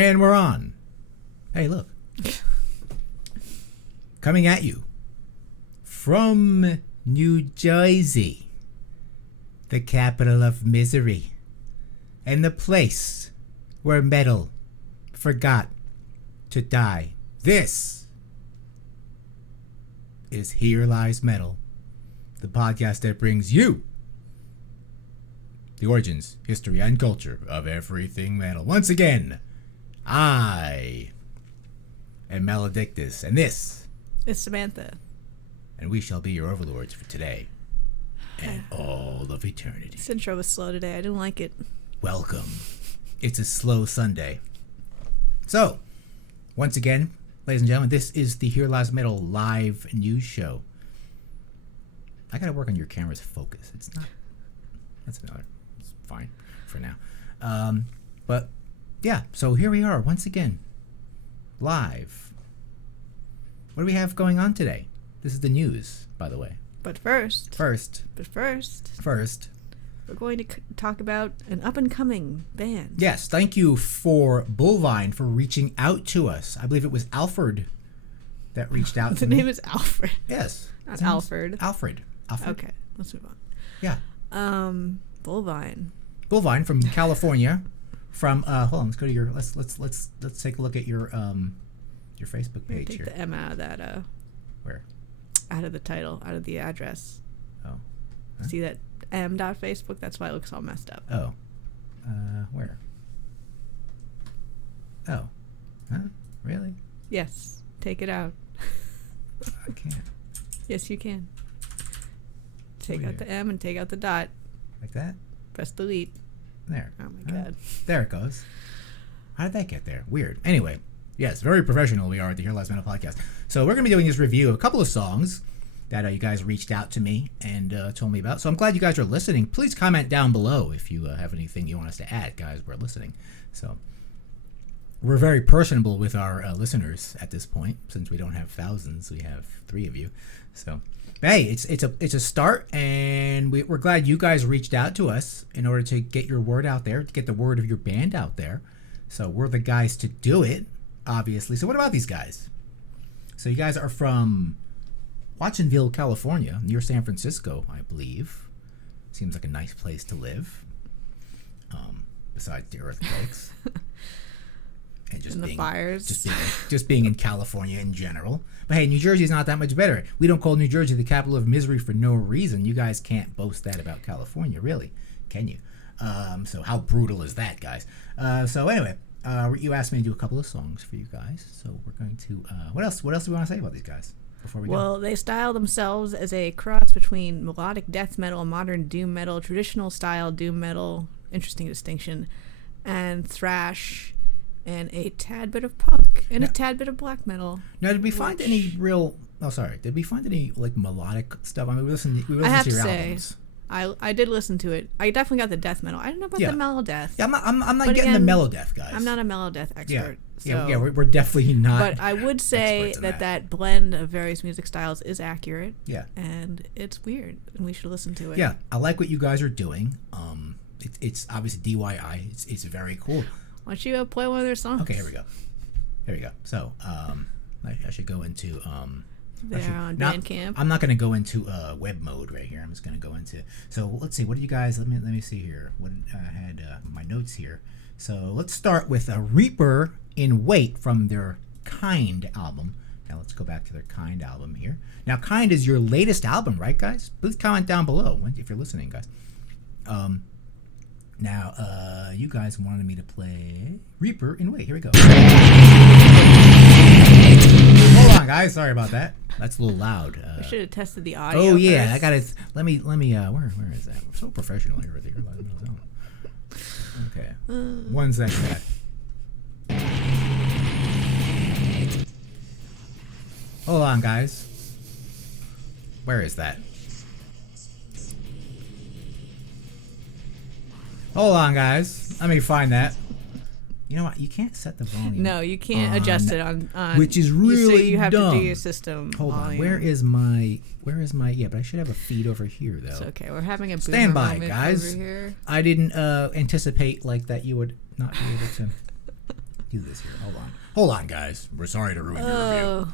And we're on. Hey, look. Coming at you from New Jersey, the capital of misery, and the place where metal forgot to die. This is Here Lies Metal, the podcast that brings you the origins, history, and culture of everything metal. Once again, I am Maledictus, and this is Samantha. And we shall be your overlords for today and all of eternity. This intro was slow today. I didn't like it. Welcome. It's a slow Sunday. So, once again, ladies and gentlemen, this is the Here Lies Metal live news show. I gotta work on your camera's focus. It's not. It's fine for now. But yeah, so here we are once again, live. What do we have going on today? This is the news, by the way. But first, we're going to talk about an up-and-coming band. Yes, thank you for BullVine for reaching out to us. I believe it was Alfred that reached out to me. The name is Alfred. Yes. Not Alfred. Alfred. Okay, let's move on. Yeah. BullVine. BullVine from California. From hold on, let's go to your let's take a look at your Facebook page take here. The M out of that where? Out of the title, out of the address. Oh. Huh? See that m.facebook? That's why it looks all messed up. Oh. Where? Oh. Huh? Really? Yes. Take it out. I can't. Yes, you can. Take out the M and take out the dot. Like that? Press delete. There. Oh my god. There it goes. How did that get there? Weird. Anyway, yes, very professional we are at the Here Lies Metal podcast. So we're going to be doing this review of a couple of songs that you guys reached out to me and told me about. So I'm glad you guys are listening. Please comment down below if you have anything you want us to add, guys. We're listening. So we're very personable with our listeners at this point. Since we don't have thousands, we have 3 of you. So hey, it's a start, and we're glad you guys reached out to us in order to get your word out there, to get the word of your band out there. So we're the guys to do it, obviously. So what about these guys? So you guys are from Watsonville, California, near San Francisco, I believe. Seems like a nice place to live. Besides the earthquakes. And just and the fires. Just being in California in general. But hey, New Jersey's not that much better. We don't call New Jersey the capital of misery for no reason. You guys can't boast that about California, really, can you? So how brutal is that, guys? So anyway, you asked me to do a couple of songs for you guys. So we're going to... What else do we want to say about these guys before we go? Well, they style themselves as a cross between melodic death metal, modern doom metal, traditional style doom metal, interesting distinction, and thrash, and a tad bit of punk, and a tad bit of black metal. Now, did we find any real... Oh, sorry. Did we find any like melodic stuff? I mean, we listened to your albums. I did listen to it. I definitely got the death metal. I don't know about the mellow death. Yeah, I'm not getting the mellow death, guys. I'm not a mellow death expert. Yeah, we're definitely not. But I would say that blend of various music styles is accurate. Yeah. And it's weird, and we should listen to it. Yeah, I like what you guys are doing. It's obviously DIY. It's very cool. Why don't you play one of their songs? Okay, here we go. So, I should go into They're on Bandcamp. I'm not going to go into web mode right here. I'm just going to go into... So let's see. What do you guys... Let me see here. What I had my notes here. So let's start with a Reaper in Wait from their Kind album. Now let's go back to their Kind album here. Now Kind is your latest album, right, guys? Please comment down below if you're listening, guys. Now you guys wanted me to play Reaper in Wait. Here we go. Hold on, guys. Sorry about that. That's a little loud. I should have tested the audio. Oh yeah, first. I got it. Let me. Where is that? We're so professional here with the Okay. 1 second. Hold on, guys. Where is that? Hold on, guys. Let me find that. You know what? You can't set the volume. No, you can't adjust it on which is really so you have dumb. to do your system. Hold volume. on. Where is my? Yeah, but I should have a feed over here though. It's okay. We're having a boomer stand by, moment guys. over here. I didn't anticipate like that you would not be able to. do this here. Hold on, guys. We're sorry to ruin your review.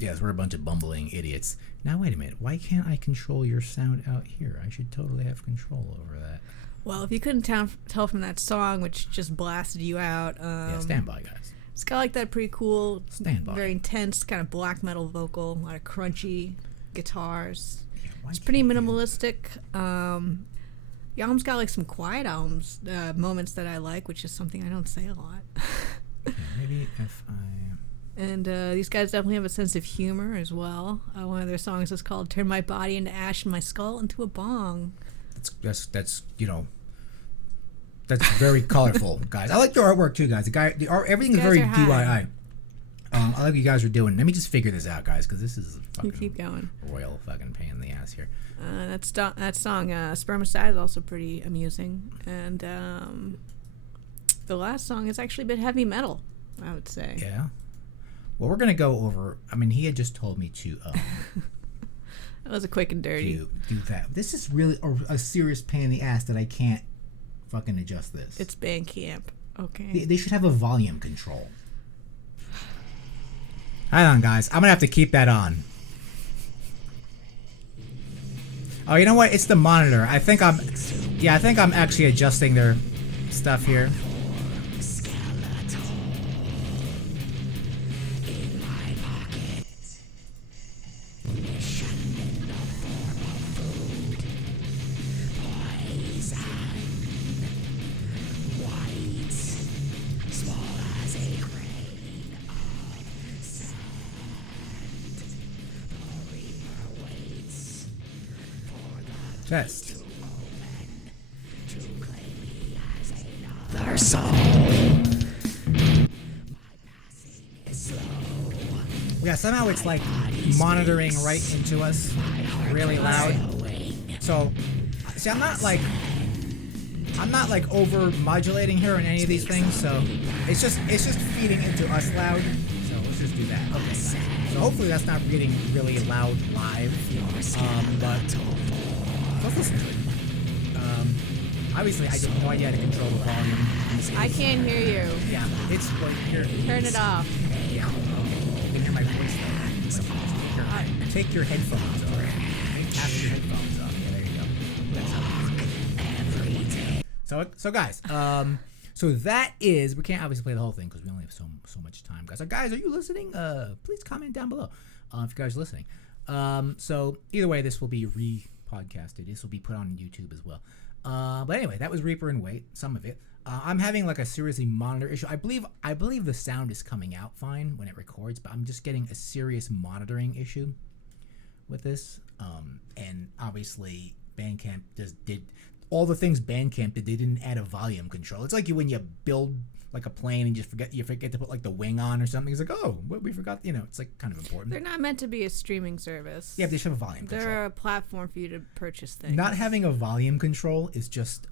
Yes, we're a bunch of bumbling idiots. Now, wait a minute. Why can't I control your sound out here? I should totally have control over that. Well, if you couldn't tell from that song, which just blasted you out. Yeah, stand by, guys. It's got like that pretty cool, Stand by. very intense kind of black metal vocal, a lot of crunchy guitars. Yeah, It's pretty minimalistic. The album's got like some quiet moments that I like, which is something I don't say a lot. Yeah, maybe if I... And these guys definitely have a sense of humor as well. One of their songs is called "Turn My Body into Ash and My Skull into a Bong." That's that's very colorful, guys. I like the artwork too, guys. Everything is very DIY. I like what you guys are doing. Let me just figure this out, guys, because this is a fucking keep going. Royal fucking pain in the ass here. That song, "Spermicide," is also pretty amusing, and the last song is actually a bit heavy metal, I would say. Yeah. Well, we're gonna go over. I mean, he had just told me to. That was a quick and dirty. Do that. This is really a serious pain in the ass that I can't fucking adjust this. It's Bandcamp. Okay. They should have a volume control. Hold on, guys. I'm gonna have to keep that on. Oh, you know what? It's the monitor. I think I'm actually adjusting their stuff here. Test. Yeah, somehow it's like monitoring right into us, really loud. So, see, I'm not like over modulating here on any of these things. So it's just feeding into us loud. So let's just do that. Okay. So hopefully that's not getting really loud live. But let's listen to it. Obviously, I have no idea how to control the volume. I can't hear you. Yeah, it's like here. Turn it off. Yeah. You can hear my voice though. Here, take your headphones off. Have your headphones off. Yeah, there you go. That's how it is. So guys, so that is, we can't obviously play the whole thing because we only have so much time, guys. So guys, are you listening? Please comment down below if you guys are listening. So either way, this will be podcasted. This will be put on YouTube as well. But anyway, that was Reaper and Wait, some of it. I'm having like a seriously monitor issue. I believe the sound is coming out fine when it records, but I'm just getting a serious monitoring issue with this. And obviously Bandcamp did all the things Bandcamp did. They didn't add a volume control. It's like when you build like a plane and you forget to put like the wing on or something. It's like, oh, we forgot. It's like kind of important. They're not meant to be a streaming service. Yeah, they should have a volume control. They're a platform for you to purchase things. Not having a volume control is just.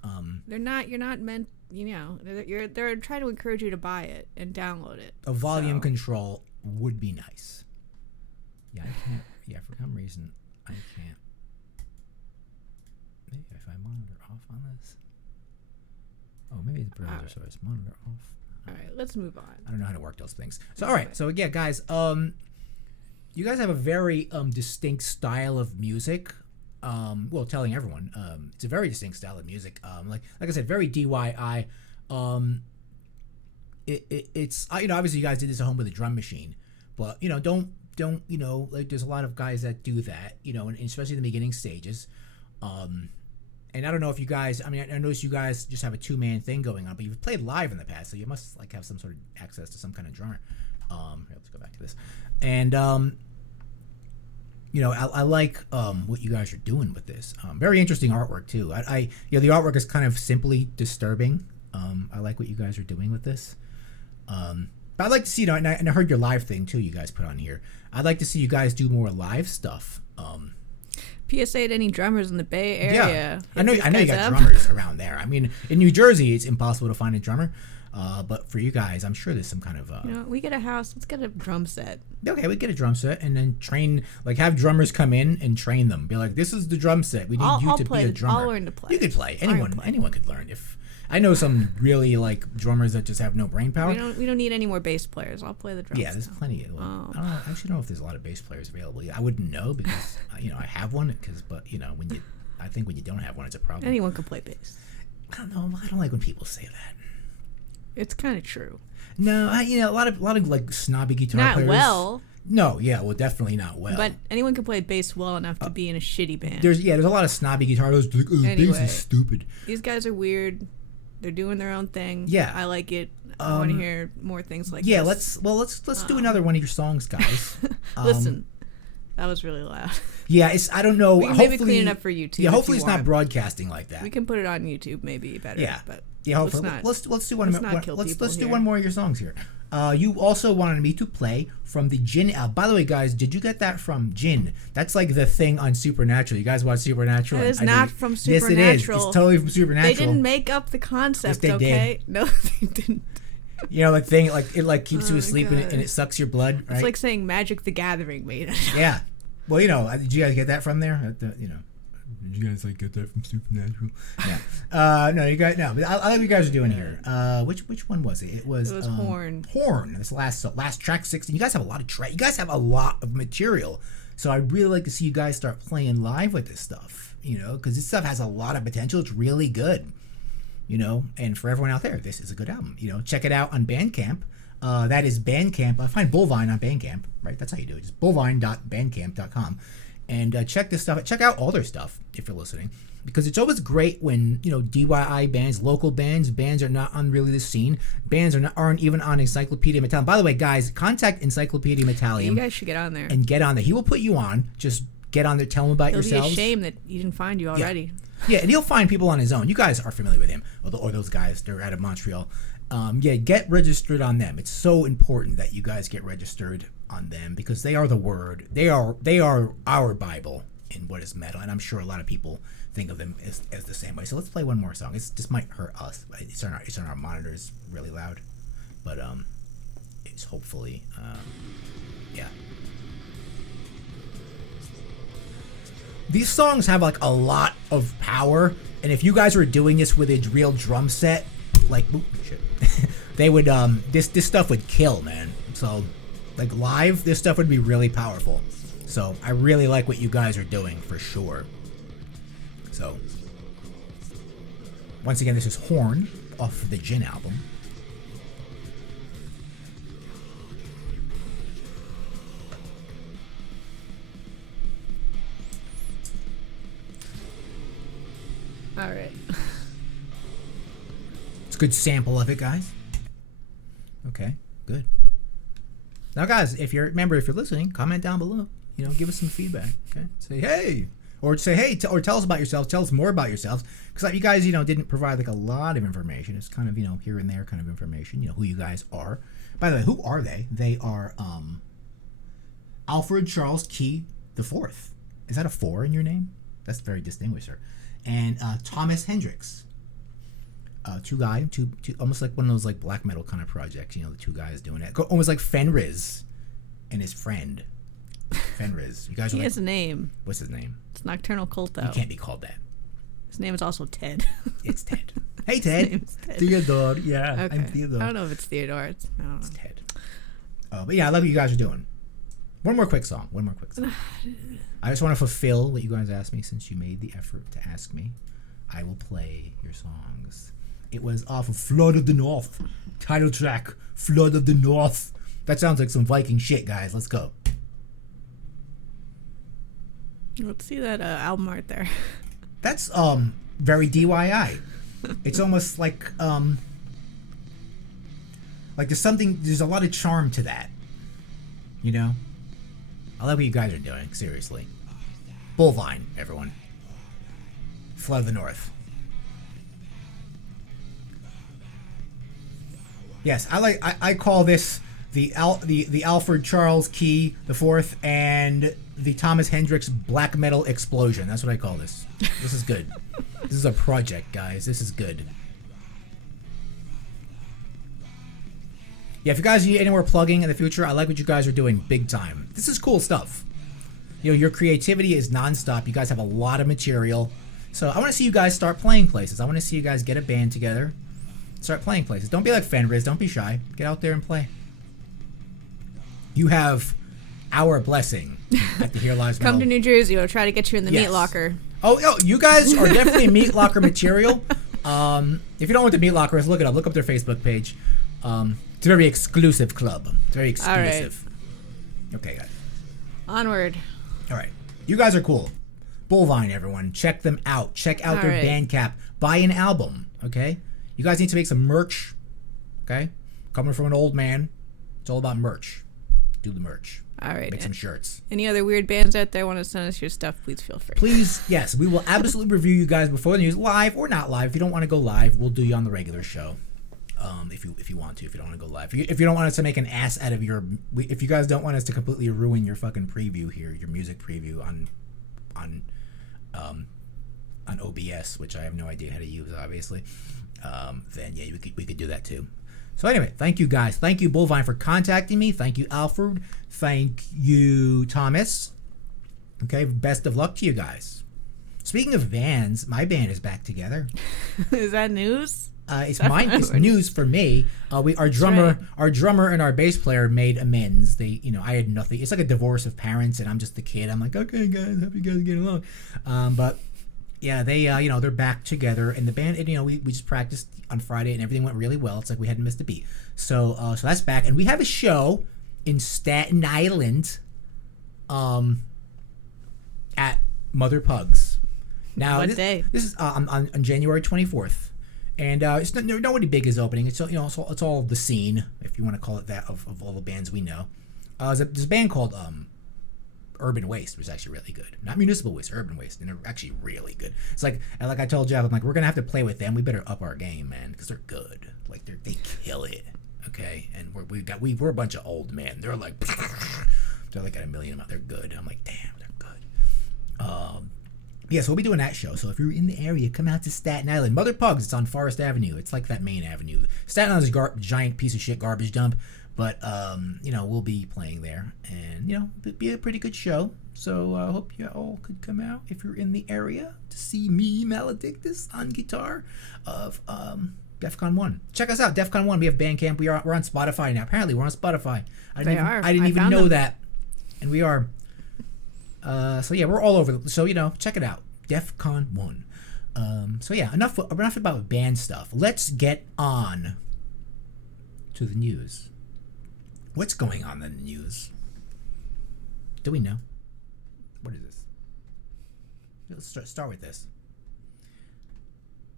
You're not meant. They're trying to encourage you to buy it and download it. A volume control would be nice. Yeah, I can't. Yeah, for some reason I can't. Maybe if I monitor off on this. Oh, maybe the browser source monitor off. All right, let's move on. I don't know how to work those things. So, all right. So, yeah, guys, you guys have a very distinct style of music. Well, telling everyone, it's a very distinct style of music. Like I said, very DIY. It's obviously you guys did this at home with a drum machine, but don't like there's a lot of guys that do that, and especially in the beginning stages. And I don't know if you guys, I noticed you guys just have a 2-man thing going on, but you've played live in the past, so you must like have some sort of access to some kind of drummer. Here, let's go back to this. And, I like what you guys are doing with this. Very interesting artwork, too. The artwork is kind of simply disturbing. I like what you guys are doing with this. But I'd like to see, and I heard your live thing, too, you guys put on here. I'd like to see you guys do more live stuff. PSA to any drummers in the Bay Area. Yeah, I know you got drummers around there. I mean, in New Jersey, it's impossible to find a drummer. But for you guys, I'm sure there's some kind of... we get a house. Let's get a drum set. Okay, we get a drum set and then train... Like, have drummers come in and train them. Be like, this is the drum set. We need you to be a drummer. I'll learn to play. You could play. Anyone could learn. I know some really like drummers that just have no brain power. We don't need any more bass players. I'll play the drums. Yeah, there's plenty. I actually don't know if there's a lot of bass players available. I wouldn't know because I have one. But I think when you don't have one, it's a problem. Anyone can play bass. I don't know. I don't like when people say that. It's kind of true. No, a lot of like snobby guitar players. Not well. No, yeah, well, definitely not well. But anyone can play bass well enough to be in a shitty band. There's a lot of snobby guitarists. Like, anyway, bass is stupid. These guys are weird. They're doing their own thing. Yeah, I like it. I want to hear more things like this. Yeah, let's do another one of your songs, guys. Listen, that was really loud. Yeah, I don't know. We can maybe clean it up for YouTube. Yeah, hopefully it's not broadcasting like that. We can put it on YouTube, maybe better. Yeah, but yeah. Hopefully, let's do one. Let's do one more of your songs here. You also wanted me to play from the Jinn album. By the way, guys, did you get that from Jinn? That's like the thing on Supernatural. You guys watch Supernatural? That is not from Supernatural. Yes, it is. It's totally from Supernatural. They didn't make up the concept, yes, they did. No, they didn't. It keeps you asleep and it sucks your blood. Right? It's like saying Magic the Gathering made it. Yeah. Well, did you guys get that from there? Did you guys get that from Supernatural? Yeah. No, you guys. No, but I like what you guys are doing here. Which one was it? It was Horn. Horn. This last track 16. You guys have a lot of You guys have a lot of material. So I'd really like to see you guys start playing live with this stuff. Because this stuff has a lot of potential. It's really good. And for everyone out there, this is a good album. Check it out on Bandcamp. That is Bandcamp. Find BullVine on Bandcamp, right? That's how you do it. Just bullvine.bandcamp.com. And check this stuff. Check out all their stuff if you're listening. Because it's always great when, DIY bands, local bands are not on really the scene. Bands aren't even on Encyclopedia Metallium. By the way, guys, contact Encyclopedia Metallium. You guys should get on there. And get on there. He will put you on. Just get on there. Tell him about yourselves. It'll be a shame that he didn't find you already. Yeah, and he'll find people on his own. You guys are familiar with him. Or those guys. They're out of Montreal. Get registered on them. It's so important that you guys get registered on them because they are the word. They are our Bible in what is metal, and I'm sure a lot of people think of them as the same way. So let's play one more song. This might hurt us. It's on our monitors really loud, but it's hopefully yeah. These songs have a lot of power, and if you guys were doing this with a real drum set, they would this stuff would kill, man. So live, this stuff would be really powerful. So I really like what you guys are doing for sure. So once again, this is Horn off the Jinn album. All right. Good sample of it, guys. Okay, good. Now, guys, if you're listening, comment down below. Give us some feedback. Okay, say hey, or say hey, or tell us about yourselves. Tell us more about yourselves, because you guys, didn't provide a lot of information. It's kind of here and there kind of information. Who you guys are. By the way, who are they? They are Alfred Charles Key the Fourth. Is that a 4 in your name? That's very distinguished, sir. And Thomas Hendricks. Two almost like one of those black metal kind of projects, the two guys doing it, almost like Fenriz and his friend Fenriz. You guys, he has a name. What's his name? It's Nocturnal Culto. You can't be called that. His name is also Ted. It's Ted. Hey, Ted. His name is Ted. Theodore. Yeah, okay. I'm Theodore. I don't know if it's Theodore. It's Ted. But yeah, I love what you guys are doing. One more quick song. I just want to fulfill what you guys asked me since you made the effort to ask me. I will play your songs. It was off of Flood of the North. Title track, Flood of the North. That sounds like some Viking shit, guys. Let's go. Let's see that album art there. That's very DIY. It's almost like there's a lot of charm to that. I love what you guys are doing, seriously. BullVine, everyone. Flood of the North. Yes, I call this the Alfred Charles Key the Fourth and the Thomas Hendricks black metal explosion. That's what I call this. This is good. This is a project, guys. This is good. Yeah, if you guys need any more plugging in the future, I like what you guys are doing big time. This is cool stuff. Your creativity is nonstop. You guys have a lot of material. So I want to see you guys start playing places. I want to see you guys get a band together, start playing places. Don't be like Fenriz. Don't be shy. Get out there and play. You have our blessing at the Here Lies Come Metal. to New Jersey. We'll try to get you in the meat locker. Oh, you guys are definitely meat locker material. If you don't know what the meat locker is, look it up. Look up their Facebook page. It's a very exclusive club. It's very exclusive. All right. Okay, guys. Onward. All right. You guys are cool. BullVine, everyone. Check them out. Check out their Bandcamp. Buy an album, okay? You guys need to make some merch, okay? Coming from an old man, it's all about merch. Do the merch. All right. Make some shirts. Any other weird bands out there want to send us your stuff, please feel free. Please, yes. We will absolutely review you guys before the news, live or not live. If you don't want to go live, we'll do you on the regular show. If you want to, if you don't want to go live, if you don't want us to make an ass out of your, if you guys don't want us to completely ruin your fucking preview here, your music preview on OBS, which I have no idea how to use, obviously, then yeah, we could do that too. So anyway, thank you guys. Thank you, BullVine, for contacting me. Thank you, Alfred. Thank you, Thomas. Okay, best of luck to you guys. Speaking of bands, my band is back together. Is that news? It's news for me. Our drummer and our bass player made amends. I had nothing. It's like a divorce of parents, and I'm just the kid. I'm like, okay, guys, hope you guys get along. But yeah, they, they're back together, and the band, and, we just practiced on Friday, and everything went really well. It's like we hadn't missed a beat. So that's back, and we have a show in Staten Island, at Mother Pug's. Now, what day? This is on January 24th. And it's nobody big is opening. It's it's all the scene, if you want to call it that, of all the bands we know. There's a band called Urban Waste, which is actually really good. Not Municipal Waste, Urban Waste, and they're actually really good. It's like I told Jeff, I'm like, we're gonna have to play with them. We better up our game, man, because they're good. Like they kill it, okay. And we're a bunch of old men. They're like got a million of them. They're good. I'm like, damn, they're good. Yeah, so we'll be doing that show. So if you're in the area, come out to Staten Island. Mother Pug's, it's on Forest Avenue. It's like that main avenue. Staten Island is a giant piece of shit garbage dump. But, we'll be playing there. And, it'll be a pretty good show. So I hope you all could come out if you're in the area to see me, Maledictus, on guitar of DEFCON 1. Check us out, DEFCON 1. We have Bandcamp. We're on Spotify now. Apparently, we're on Spotify. I didn't even know that. And we are... so yeah, we're all over. So check it out, DEFCON 1. So yeah, enough about band stuff. Let's get on to the news. What's going on in the news? Do we know? What is this? Let's start with this.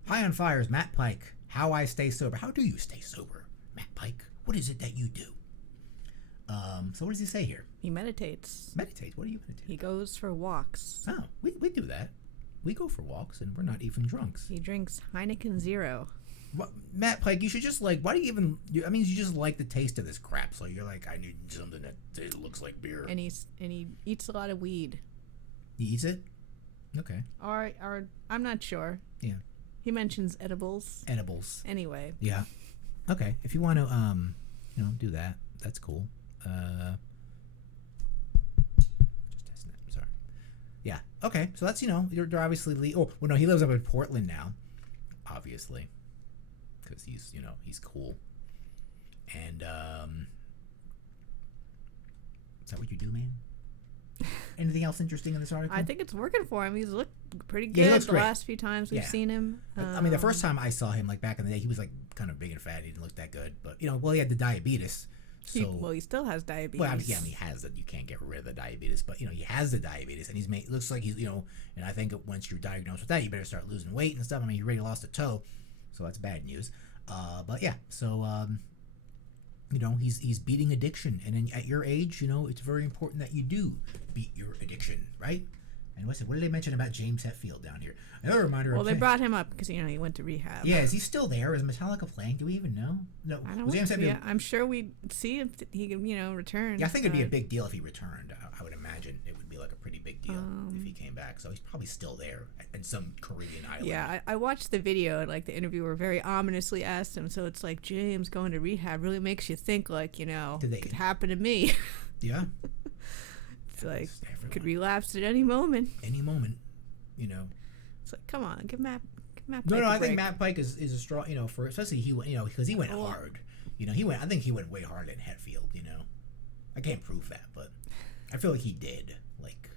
High on Fire's Matt Pike. How I stay sober. How do you stay sober, Matt Pike? What is it that you do? So what does he say here? He meditates. Meditates? What do you meditate? He goes for walks. Oh, we do that. We go for walks, and we're not even drunks. He drinks Heineken Zero. What, Matt Pike, you should just why do you even, you just like the taste of this crap, so you're like, I need something that looks like beer. And he eats a lot of weed. He eats it? Okay. Or I'm not sure. Yeah. He mentions edibles. Edibles. Anyway. Yeah. Okay. If you want to, do that, that's cool. Just testing it. Sorry. Yeah. Okay. So that's, they're obviously, he lives up in Portland now, obviously, because he's cool. And, is that what you do, man? Anything else interesting in this article? I think it's working for him. He's looked pretty good. Yeah, he looks great. Last few times we've seen him. I mean, the first time I saw him, back in the day, he was kind of big and fat. He didn't look that good, but he had the diabetes. So he still has diabetes. Well, he has it. You can't get rid of the diabetes, but he has the diabetes, and looks like he's And I think once you're diagnosed with that, you better start losing weight and stuff. I mean, he already lost a toe, so that's bad news. But yeah, so he's beating addiction, and at your age, it's very important that you do beat your addiction, right? And what did they mention about James Hetfield down here? Another reminder. Well, they brought him up because he went to rehab. Yeah, is he still there? Is Metallica playing? Do we even know? No, I don't know. Yeah, I'm sure we'd see if he can, return. Yeah, I think it'd be a big deal if he returned. I would imagine it would be like a pretty big deal if he came back. So he's probably still there in some Korean island. Yeah, I watched the video, and the interviewer very ominously asked him. So it's like, James going to rehab really makes you think, it could happen to me. Yeah. It's could relapse at any moment. Any moment, like, come on, give Matt Pike No, a I think break. Matt Pike is a strong, for especially because he went hard. I think he went way harder than Hetfield. I can't prove that, but I feel like he did. Like,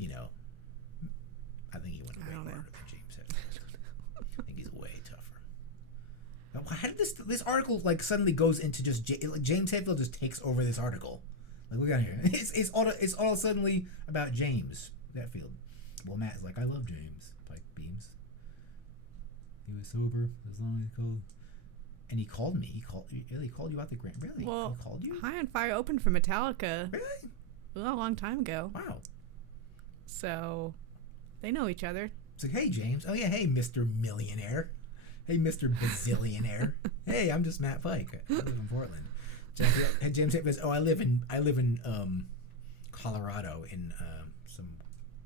I think he went way harder than James Hetfield. I think he's way tougher. Now, how did this article like suddenly goes into just like James Hetfield just takes over this article? Like, look at here. It's all suddenly about James Hetfield. Well, Matt's like, I love James. Pike beams. He was sober as long as he called. And he called me. He called you out the grant. Really? Well, he called you? High on Fire opened for Metallica. Really? A long time ago. Wow. So, they know each other. It's like, hey, James. Oh, yeah, hey, Mr. Millionaire. Hey, Mr. Bazillionaire. Hey, I'm just Matt Pike. I live in Portland. James says, oh, I live in Colorado in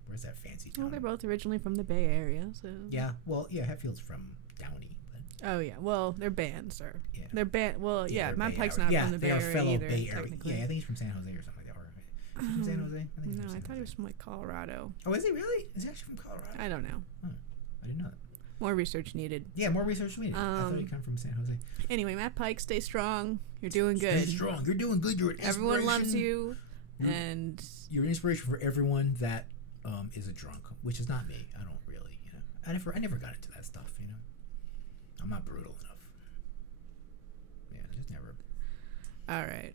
where's that fancy town? Well, they're both originally from the Bay Area, so... Yeah, well, yeah, Hetfield's from Downey. But oh, yeah. Well, their bands are... Yeah. Their band... Well, yeah, Matt Pike's not yeah, from the Bay they are Area fellow either, Bay Area. technically. Yeah, I think he's from San Jose or something like that. Or, is he from San Jose? I think he's No, from San I thought Jose. he was from, like, Colorado. Oh, is he really? Is he actually from Colorado? I don't know. Huh. I didn't know that. More research needed. Yeah, more research needed. I thought he come from San Jose. Anyway, Matt Pike, stay strong. You're doing good. Stay strong. You're doing good. You're an inspiration. Everyone loves you. And... You're an inspiration for everyone that is a drunk, which is not me. I don't really, I never got into that stuff, I'm not brutal enough. Yeah, just never. All right.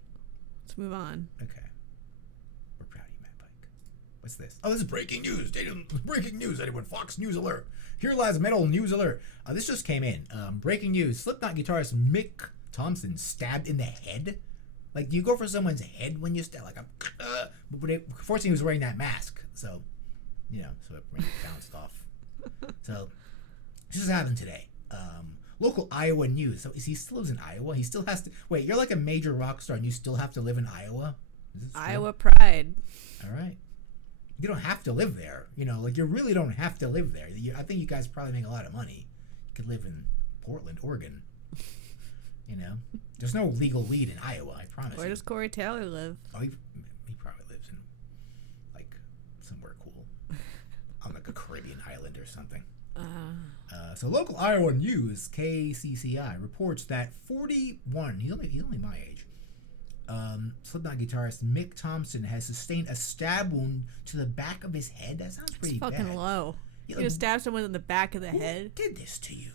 Let's move on. Okay. We're proud of you, Matt Pike. What's this? Oh, this is breaking news. Breaking news, anyone. Fox News alert. Here lies metal news alert. This just came in. Breaking news. Slipknot guitarist Mick Thompson stabbed in the head. Like, do you go for someone's head when you stab? Like, but fortunately, he was wearing that mask. So, so it bounced off. So, this just happened today. Local Iowa news. So, he still lives in Iowa? He still has to... Wait, you're like a major rock star and you still have to live in Iowa? Is this true? Iowa pride. All right. You don't have to live there. Like, you really don't have to live there. I think you guys probably make a lot of money. You could live in Portland, Oregon. There's no legal weed in Iowa, I promise. Where does Corey Taylor live? Oh, he probably lives in, like, somewhere cool. On, like, a Caribbean island or something. So local Iowa news, KCCI, reports that 41, he's only my age, Slipknot guitarist Mick Thompson has sustained a stab wound to the back of his head. That sounds pretty bad. Fucking low. Yeah, You just stab someone in the back of the head? Who did this to you?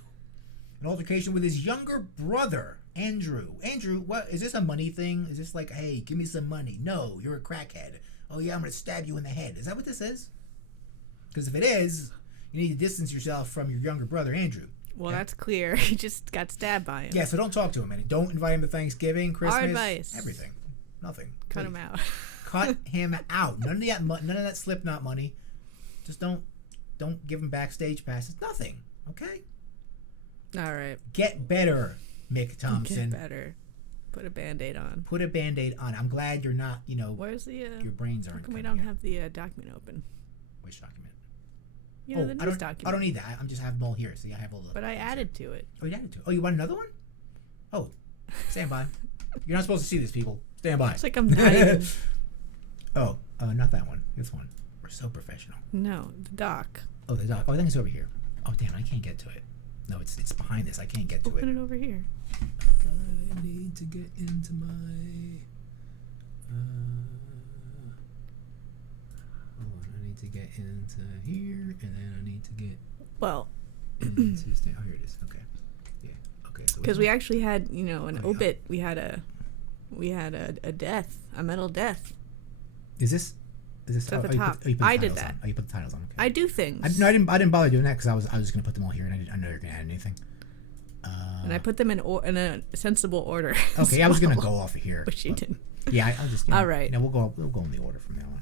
An altercation with his younger brother, Andrew. Andrew, what is this, a money thing? Is this like, hey, give me some money? No, you're a crackhead. Oh yeah, I'm gonna stab you in the head. Is that what this is? Because if it is, you need to distance yourself from your younger brother, Andrew. Well, Okay? that's clear. He just got stabbed by him. Yeah, so don't talk to him, and don't invite him to Thanksgiving, Christmas, Our advice. everything, nothing. Cut Please. him out. Cut him out. None of that Slipknot money. Just don't give him backstage passes. Nothing. Okay. All right. Get better, Mick Thompson. Get better. Put a Band-Aid on. Put a Band-Aid on. I'm glad you're not, Where's the... your brains aren't How come we coming don't out. have the document open? Which document? The news document. I don't need that. I'm just have them all here. See, I have all the... But I added to it. Oh, you added to it. Oh, you want another one? Oh, stand by. You're not supposed to see this, people. Stand by. It's like I'm not even... Oh, not that one. This one. We're so professional. No, the doc. Oh, the doc. Oh, I think it's over here. Oh, damn, I can't get to it. No, it's behind this. I can't get to Open it. it over here. I need to get into my... hold on, I need to get into here, and then I need to get Well, into this thing. Oh, here it is. Okay. Yeah. Okay. So because we actually had, an Oh, yeah. obit. We had a death, a metal death. Is this It's at the top. You put the I did titles that. on. Oh, you put the titles on. Okay. I do things. I didn't bother doing that because I was just gonna put them all here, and I didn't know you were gonna add anything. And I put them in a sensible order. Okay, I was gonna go off of here. But you didn't. Yeah, I'll just. All right. We'll go in the order from now on.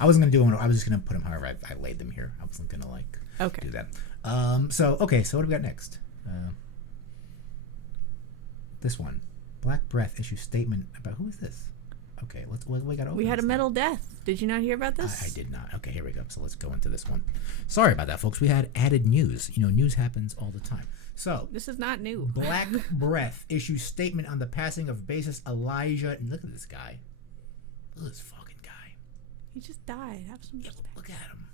I wasn't gonna do them. I was just gonna put them however I laid them here. I wasn't gonna Okay. do that. So what do we got next? This one, Black Breath issues statement about who is this? Okay, we got. We had a metal death. Did you not hear about this? I did not. Okay, here we go. So let's go into this one. Sorry about that, folks. We had added news. News happens all the time. So This is not new. Black Breath issues statement on the passing of bassist Elijah. And look at this guy. Look at this fucking guy. He just died. Have some Yeah, respect. look at him.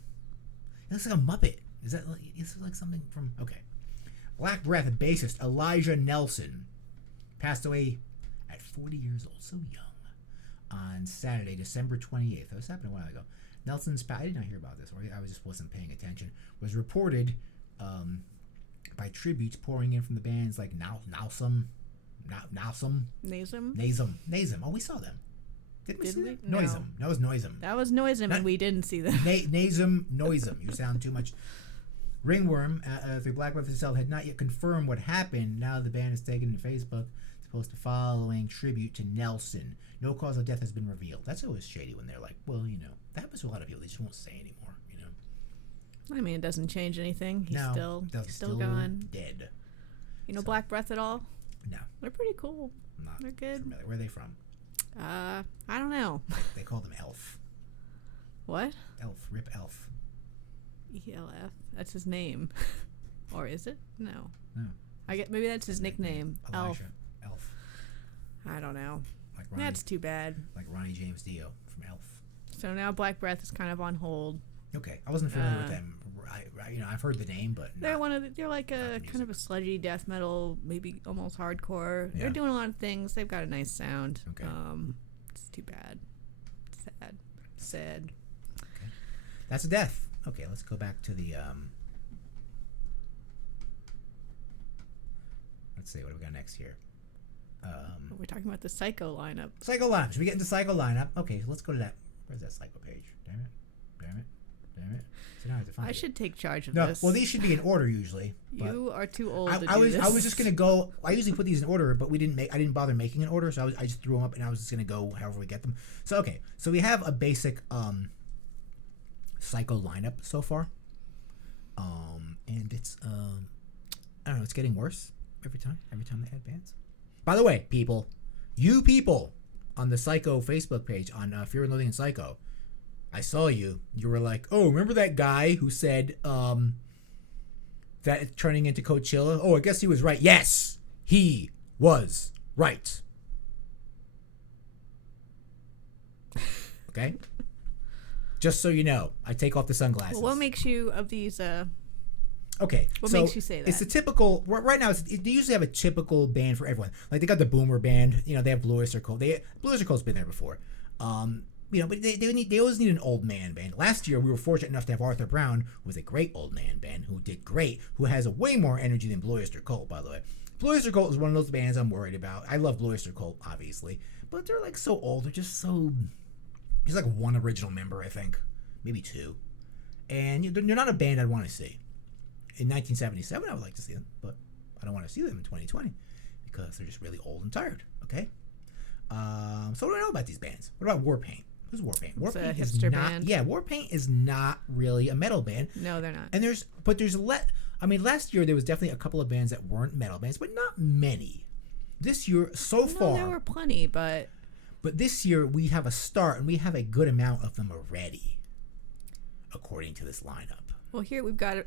He looks like a Muppet. Is it like something from? Okay. Black Breath bassist Elijah Nelson passed away at 40 years old, so young, on Saturday, December 28th. This happened a while ago. Nelson's I did not hear about this, or I just wasn't paying attention. Was reported by tributes pouring in from the bands like Nasum. Oh, we saw them. Did we see them? No. Noisem. That was Noisem. That was Noisem, and we didn't see them. Noisem. You sound too much. Ringworm, through Black Breath itself, had not yet confirmed what happened. Now the band has taken to Facebook to post the following tribute to Nelson. No cause of death has been revealed. That's always shady when they're like, well, that happens to a lot of people. They just won't say anymore, I mean, it doesn't change anything. He's no, still gone. Dead. Black Breath at all? No. They're pretty cool. They're good. Familiar. Where are they from? I don't know. They call them Elf. What? Elf. Rip Elf. ELF. That's his name. Or is it? No. No. Maybe that's his nickname. Elijah. Elf. Elf. I don't know. Like Ronnie, that's too bad. Like Ronnie James Dio from Elf. So now Black Breath is kind of on hold. Okay, I wasn't familiar with them. I've heard the name, but they're they're like a kind of a sludgy death metal, maybe almost hardcore. Yeah. They're doing a lot of things. They've got a nice sound. Okay. It's too bad. Sad. Okay. That's a death. Okay, let's go back to the let's see what do we got next here. We're talking about the Psycho lineup. Psycho lineup. Should we get into Psycho lineup? Okay, let's go to that. Where's that Psycho page? Damn it. So now I have to find I it. should take charge of this. Well, these should be in order usually. You are too old to do this. this. I was just gonna go. I usually put these in order, but I didn't bother making an order, so I just threw them up, and I was just gonna go however we get them. So okay, so we have a basic Psycho lineup so far, and it's I don't know, it's getting worse every time they add bands. By the way, you people on the Psycho Facebook page on Fear and Loathing in Psycho. I saw you. You were like, oh, remember that guy who said that it's turning into Coachella? Oh, I guess he was right. Yes, he was right. Okay? Just so you know, I take off the sunglasses. Well, what makes you of these... Okay. What makes you say that? It's the typical... Right now, they usually have a typical band for everyone. Like, they got the Boomer Band. They have Blue Oyster Cult. Blue Oyster Cult's been there before. But they always need an old man band. Last year, we were fortunate enough to have Arthur Brown, who was a great old man band, who did great, who has a way more energy than Blue Oyster Cult, by the way. Blue Oyster Cult is one of those bands I'm worried about. I love Blue Oyster Cult, obviously, but they're like so old. They're just so... There's like one original member, I think. Maybe two. And they're not a band I'd want to see. In 1977, I would like to see them, but I don't want to see them in 2020 because they're just really old and tired, okay? So what do I know about these bands? What about Warpaint? Who's Warpaint? Warpaint is not band. Yeah, Warpaint is not really a metal band. No, they're not. And last year there was definitely a couple of bands that weren't metal bands, but not many. This year far there were plenty, but this year we have a start and we have a good amount of them already, according to this lineup. Well, here we've got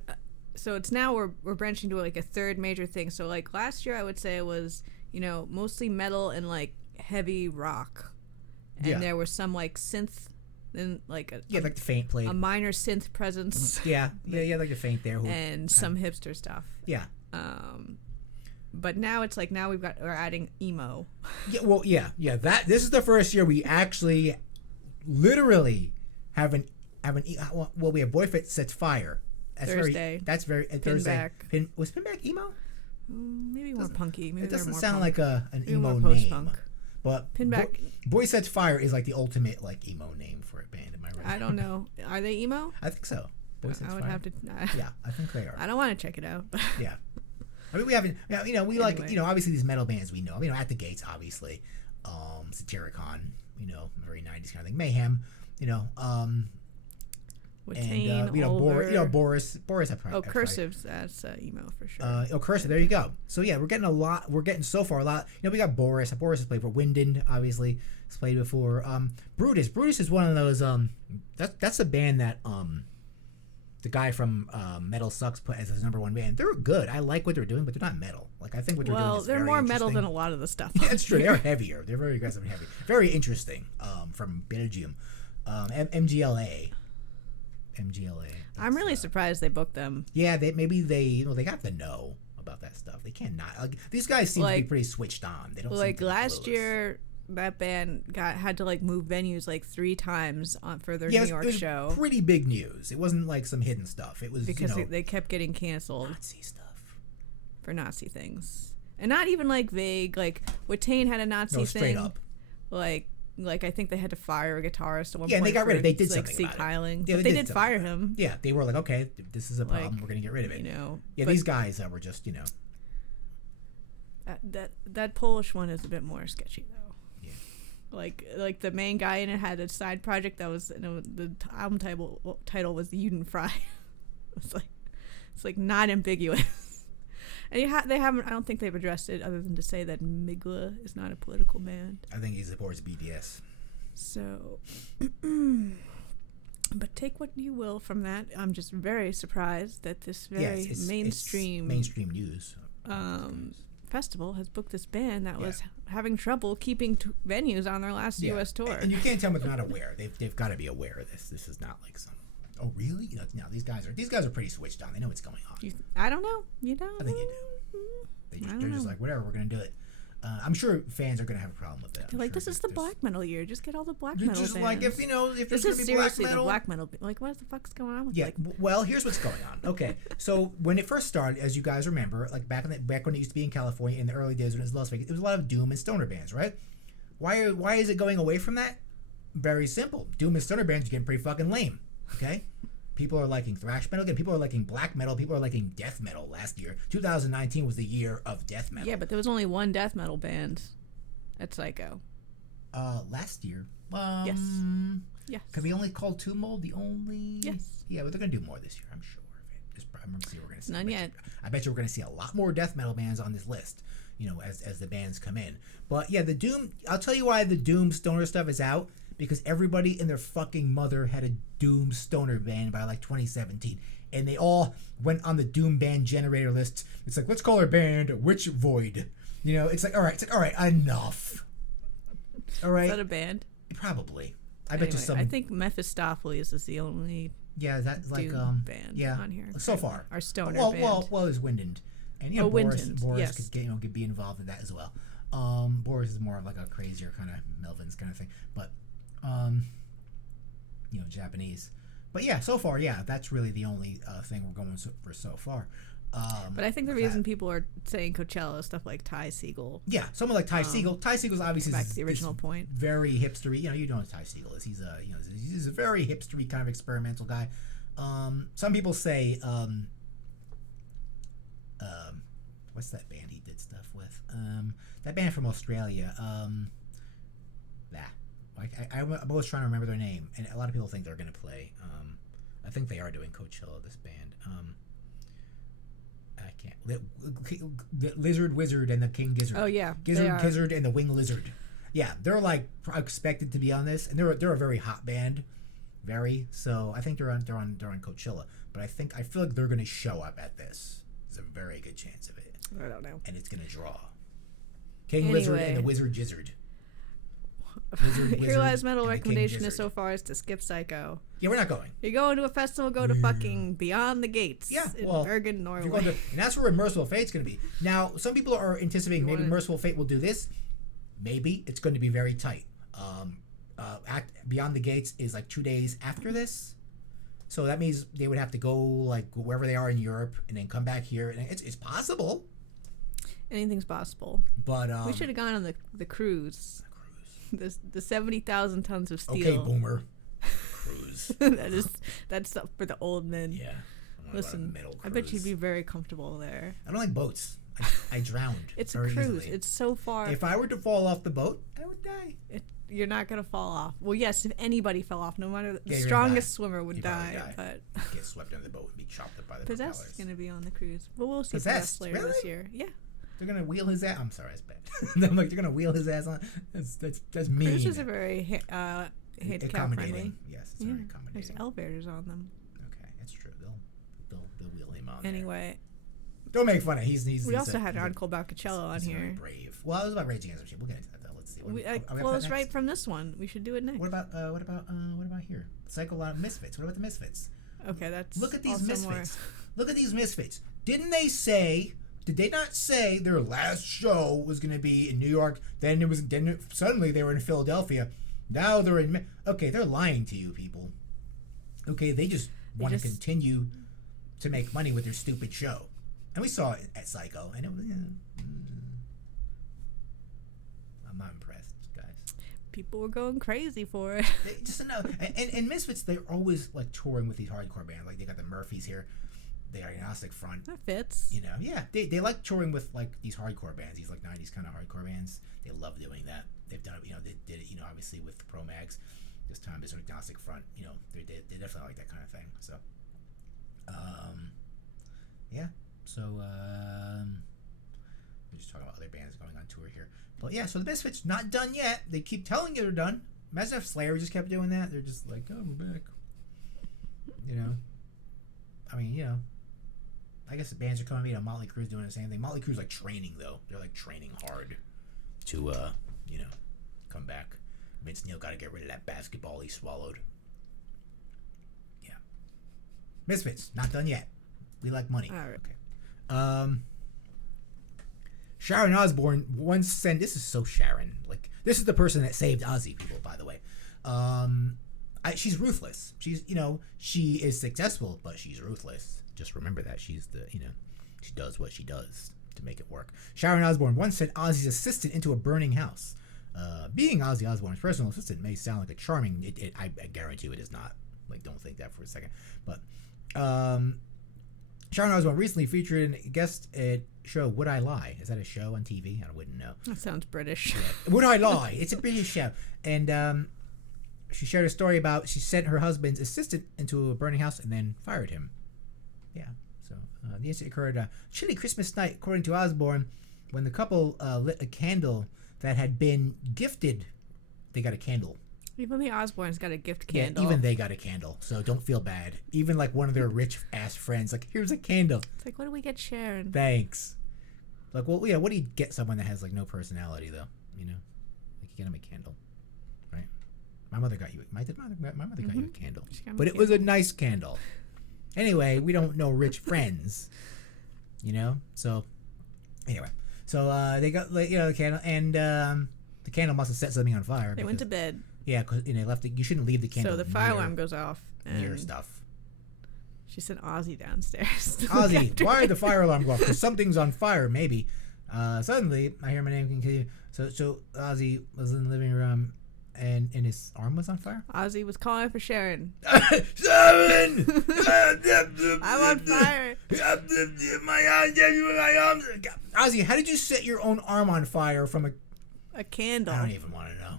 so it's now we're branching to like a third major thing. So like last year I would say it was, mostly metal and like heavy rock. And there was some like synth, and like like the Faint played a minor synth presence. Yeah, like the Faint there, and some hipster stuff. Yeah. But now it's like we're adding emo. Yeah, well, yeah. This is the first year we actually, literally have an we have Boy Sets Fire. Thursday. Thursday. Was Pinback emo? Maybe more punky. Maybe it doesn't more sound punk. like an emo more name. Post-punk. But Pinback. Boy Sets Fire is like the ultimate like emo name for a band. Am I right? I don't know. Are they emo? I think so. Boy Sets I would Fire. have to. Yeah, I think they are. I don't want to check it out. Yeah. I mean, we haven't. We like obviously these metal bands we know. At the Gates, obviously, Satyricon. Very 90s kind of thing. Mayhem. Watain, Boris. Cursives. That's emo for sure. Cursive. There you go. So yeah, we're getting a lot. We're getting so far a lot. We got Boris. Boris has played for Winden, obviously. He's played before. Brutus. Brutus is one of those. That's a band that the guy from Metal Sucks put as his number one band. They're good. I like what they're doing, but they're not metal. Like I think what they're doing is they're very more metal interesting. than a lot of the stuff. Yeah, that's true. They're heavier. They're very aggressive and heavy. Very interesting. From Belgium, MGLA. MGLA. I'm really surprised they booked them. Yeah, they got the know about that stuff. They can't not. Like, these guys seem to be pretty switched on. They don't like seem to last year. That band had to like move venues like 3 times for their New York show. Pretty big news. It wasn't like some hidden stuff. It was because they kept getting canceled. Nazi stuff for Nazi things, and not even like vague. Like Watain had a Nazi thing. Straight up. Like I think they had to fire a guitarist at one point. Yeah, and they got rid of. They did like something about it. Yeah, but they did fire him. Yeah, they were like, okay, this is a problem. We're gonna get rid of it. Yeah, these guys were just That Polish one is a bit more sketchy though. Like the main guy in it had a side project that was the album title was Judenfrei. It's like not ambiguous, and they haven't. I don't think they've addressed it other than to say that Migla is not a political band. I think he supports BDS. So, but take what you will from that. I'm just very surprised that this very mainstream news. Festival has booked this band that was having trouble keeping venues on their last U.S. tour. And you can't tell them they're not aware. They've got to be aware of this. This is not like some. Oh really? No, these guys are pretty switched on. They know what's going on. I don't know. You don't. I think you do. They're just like, whatever. We're gonna do it. I'm sure fans are gonna have a problem with that. They're like, this is the black metal year. Just get all the black metal just bands. Like if this is seriously the black metal. Like, what the fuck's going on with? Yeah. Well, here's what's going on. Okay, so when it first started, as you guys remember, like back when it used to be in California in the early days when it was Las Vegas, it was a lot of doom and stoner bands, right? Why is it going away from that? Very simple. Doom and stoner bands are getting pretty fucking lame. Okay. People are liking thrash metal again. People are liking black metal. People are liking death metal last year. 2019 was the year of death metal. Yeah, but there was only one death metal band at Psycho. Last year. Yes. Yes. Because we only called Tomb Mold the only. Yes. Yeah, but they're gonna do more this year, I'm sure of it. I'm gonna see what we're gonna see. None yet. I bet you we're gonna see a lot more death metal bands on this list. As the bands come in. But yeah, the doom. I'll tell you why the doom stoner stuff is out. Because everybody and their fucking mother had a doom stoner band by like 2017, and they all went on the doom band generator list. It's like, let's call our band Witch Void. It's like all right, enough. All right. Is that a band? Probably. I bet you some. I think Mephistopheles is the only. Yeah, that's like band on here so far. Our stoner band. Well, there's Windend, and Boris yes. could be involved in that as well. Boris is more of like a crazier kind of Melvins kind of thing, but. Japanese. But yeah, so far, that's really the only thing we're going for so far. But I think the reason people are saying Coachella is stuff like Ty Segall. Yeah, someone like Ty Segall. Ty Segal's obviously back to the original point. Very hipstery. You know what Ty Segall is. He's a very hipstery kind of experimental guy. Some people say what's that band he did stuff with? That band from Australia. I'm always trying to remember their name, and a lot of people think they're going to play. I think they are doing Coachella, this band. I can't. The Lizard Wizard and the King Gizzard. Oh, yeah. Gizzard and the Wing Lizard. Yeah, they're like expected to be on this, and they're a very hot band. Very. So I think they're on Coachella. But I feel like they're going to show up at this. There's a very good chance of it. I don't know. And it's going to draw. King Lizard and the Wizard Gizzard. Your last metal recommendation is so far is to skip Psycho. Yeah, we're not going. You're going to a festival, go to fucking Beyond the Gates. Yeah, in Bergen, Norway. And that's where Merciful Fate's going to be. Now, some people are anticipating maybe Merciful Fate will do this. Maybe it's going to be very tight. Beyond the Gates is like 2 days after this, so that means they would have to go like wherever they are in Europe and then come back here. And it's possible. Anything's possible. But we should have gone on the cruise. The 70,000 tons of steel. Okay, boomer. Cruise. That's for the old men. Yeah. Listen, I bet you'd be very comfortable there. I don't like boats. I drowned. It's a cruise. Easily. It's so far. If I were to fall off the boat, I would die. You're not gonna fall off. Well, yes, if anybody fell off, no matter the strongest swimmer would die. But get swept under the boat and be chopped up by the Possessed propellers. is gonna be on the cruise. Well, we'll see Possessed later this year. Yeah. They're gonna wheel his ass. I'm sorry, that's bad. I'm like, they're gonna wheel his ass on. That's mean. Cruise is a very handicap friendly. Yes, it's very accommodating. There's elevators on them. Okay, that's true. They'll wheel him on. Anyway. Don't make fun of he's We also had an article about Coachella on here. Very brave. Well, it was about Rage Against the Machine. We'll get into that though. Let's see. Close right from this one. We should do it next. What about here? Misfits. What about the Misfits? Okay, that's Look at these also Misfits. Look at these Misfits. Did they not say their last show was going to be in New York? Then suddenly they were in Philadelphia. Now they're in. Okay, they're lying to you, people. Okay, they just want to continue to make money with their stupid show, and we saw it at Psycho, and it was. I'm not impressed, guys. People were going crazy for it. Just enough. And Misfits, they're always like touring with these hardcore bands. Like they got the Murphys here. They got Agnostic Front. That fits. You know, yeah. They like touring with like these hardcore bands, these like 90s kind of hardcore bands. They love doing that. They've done it, you know, they did it, you know, obviously with the Pro Mags. This time there's an Agnostic Front, you know, they definitely like that kind of thing. So, yeah. So, we're just talking about other bands going on tour here. But yeah, so the Misfits not done yet. They keep telling you they're done. Imagine if Slayer just kept doing that. They're just like, oh, we're back. You know? I mean, you know, I guess the bands are coming. You know, Motley Crue's doing the same thing. Motley Crue's like training though. They're like training hard to, you know, come back. Vince Neil got to get rid of that basketball he swallowed. Yeah. Misfits not done yet. We like money. All right. Okay. Sharon Osbourne once sent. This is so Sharon. Like this is the person that saved Ozzy. People, by the way. She's ruthless. She's, you know, she is successful, but she's ruthless. Just remember that. She's the, you know, she does what she does to make it work. Sharon Osbourne once sent Ozzy's assistant into a burning house. Being Ozzy Osbourne's personal assistant may sound like a charming, I guarantee you it is not. Like, don't think that for a second. But, Sharon Osbourne recently featured a guest at show Would I Lie? Is that a show on TV? I wouldn't know. That sounds British. Yeah. Would I Lie? It's a British show. And, she shared a story about she sent her husband's assistant into a burning house and then fired him. Yeah. So the incident occurred chilly Christmas night, according to Osbourne, when the couple lit a candle that had been gifted. They got a candle. Even the Osbournes got a gift candle. Yeah, even they got a candle. So don't feel bad. Even like one of their rich ass friends, like, here's a candle. It's like, what do we get Sharon? Thanks. Like, well, yeah, what do you get someone that has like no personality though? You know, like you get them a candle. My mother got you. My mother got you a candle, but it was a nice candle. Anyway, we don't know rich friends, you know. So anyway, so they got, you know, the candle, and the candle must have set something on fire. They went to bed. Yeah, because they left it. You shouldn't leave the candle. So the fire alarm goes off. Near stuff. She sent Ozzy downstairs. Ozzy, why did the fire alarm go off? Because something's on fire, maybe. Suddenly, I hear my name continue. So Ozzy was in the living room. And his arm was on fire? Ozzy was calling for Sharon. Sharon! I'm on fire. My arms. Ozzy, how did you set your own arm on fire from a candle? I don't even want to know.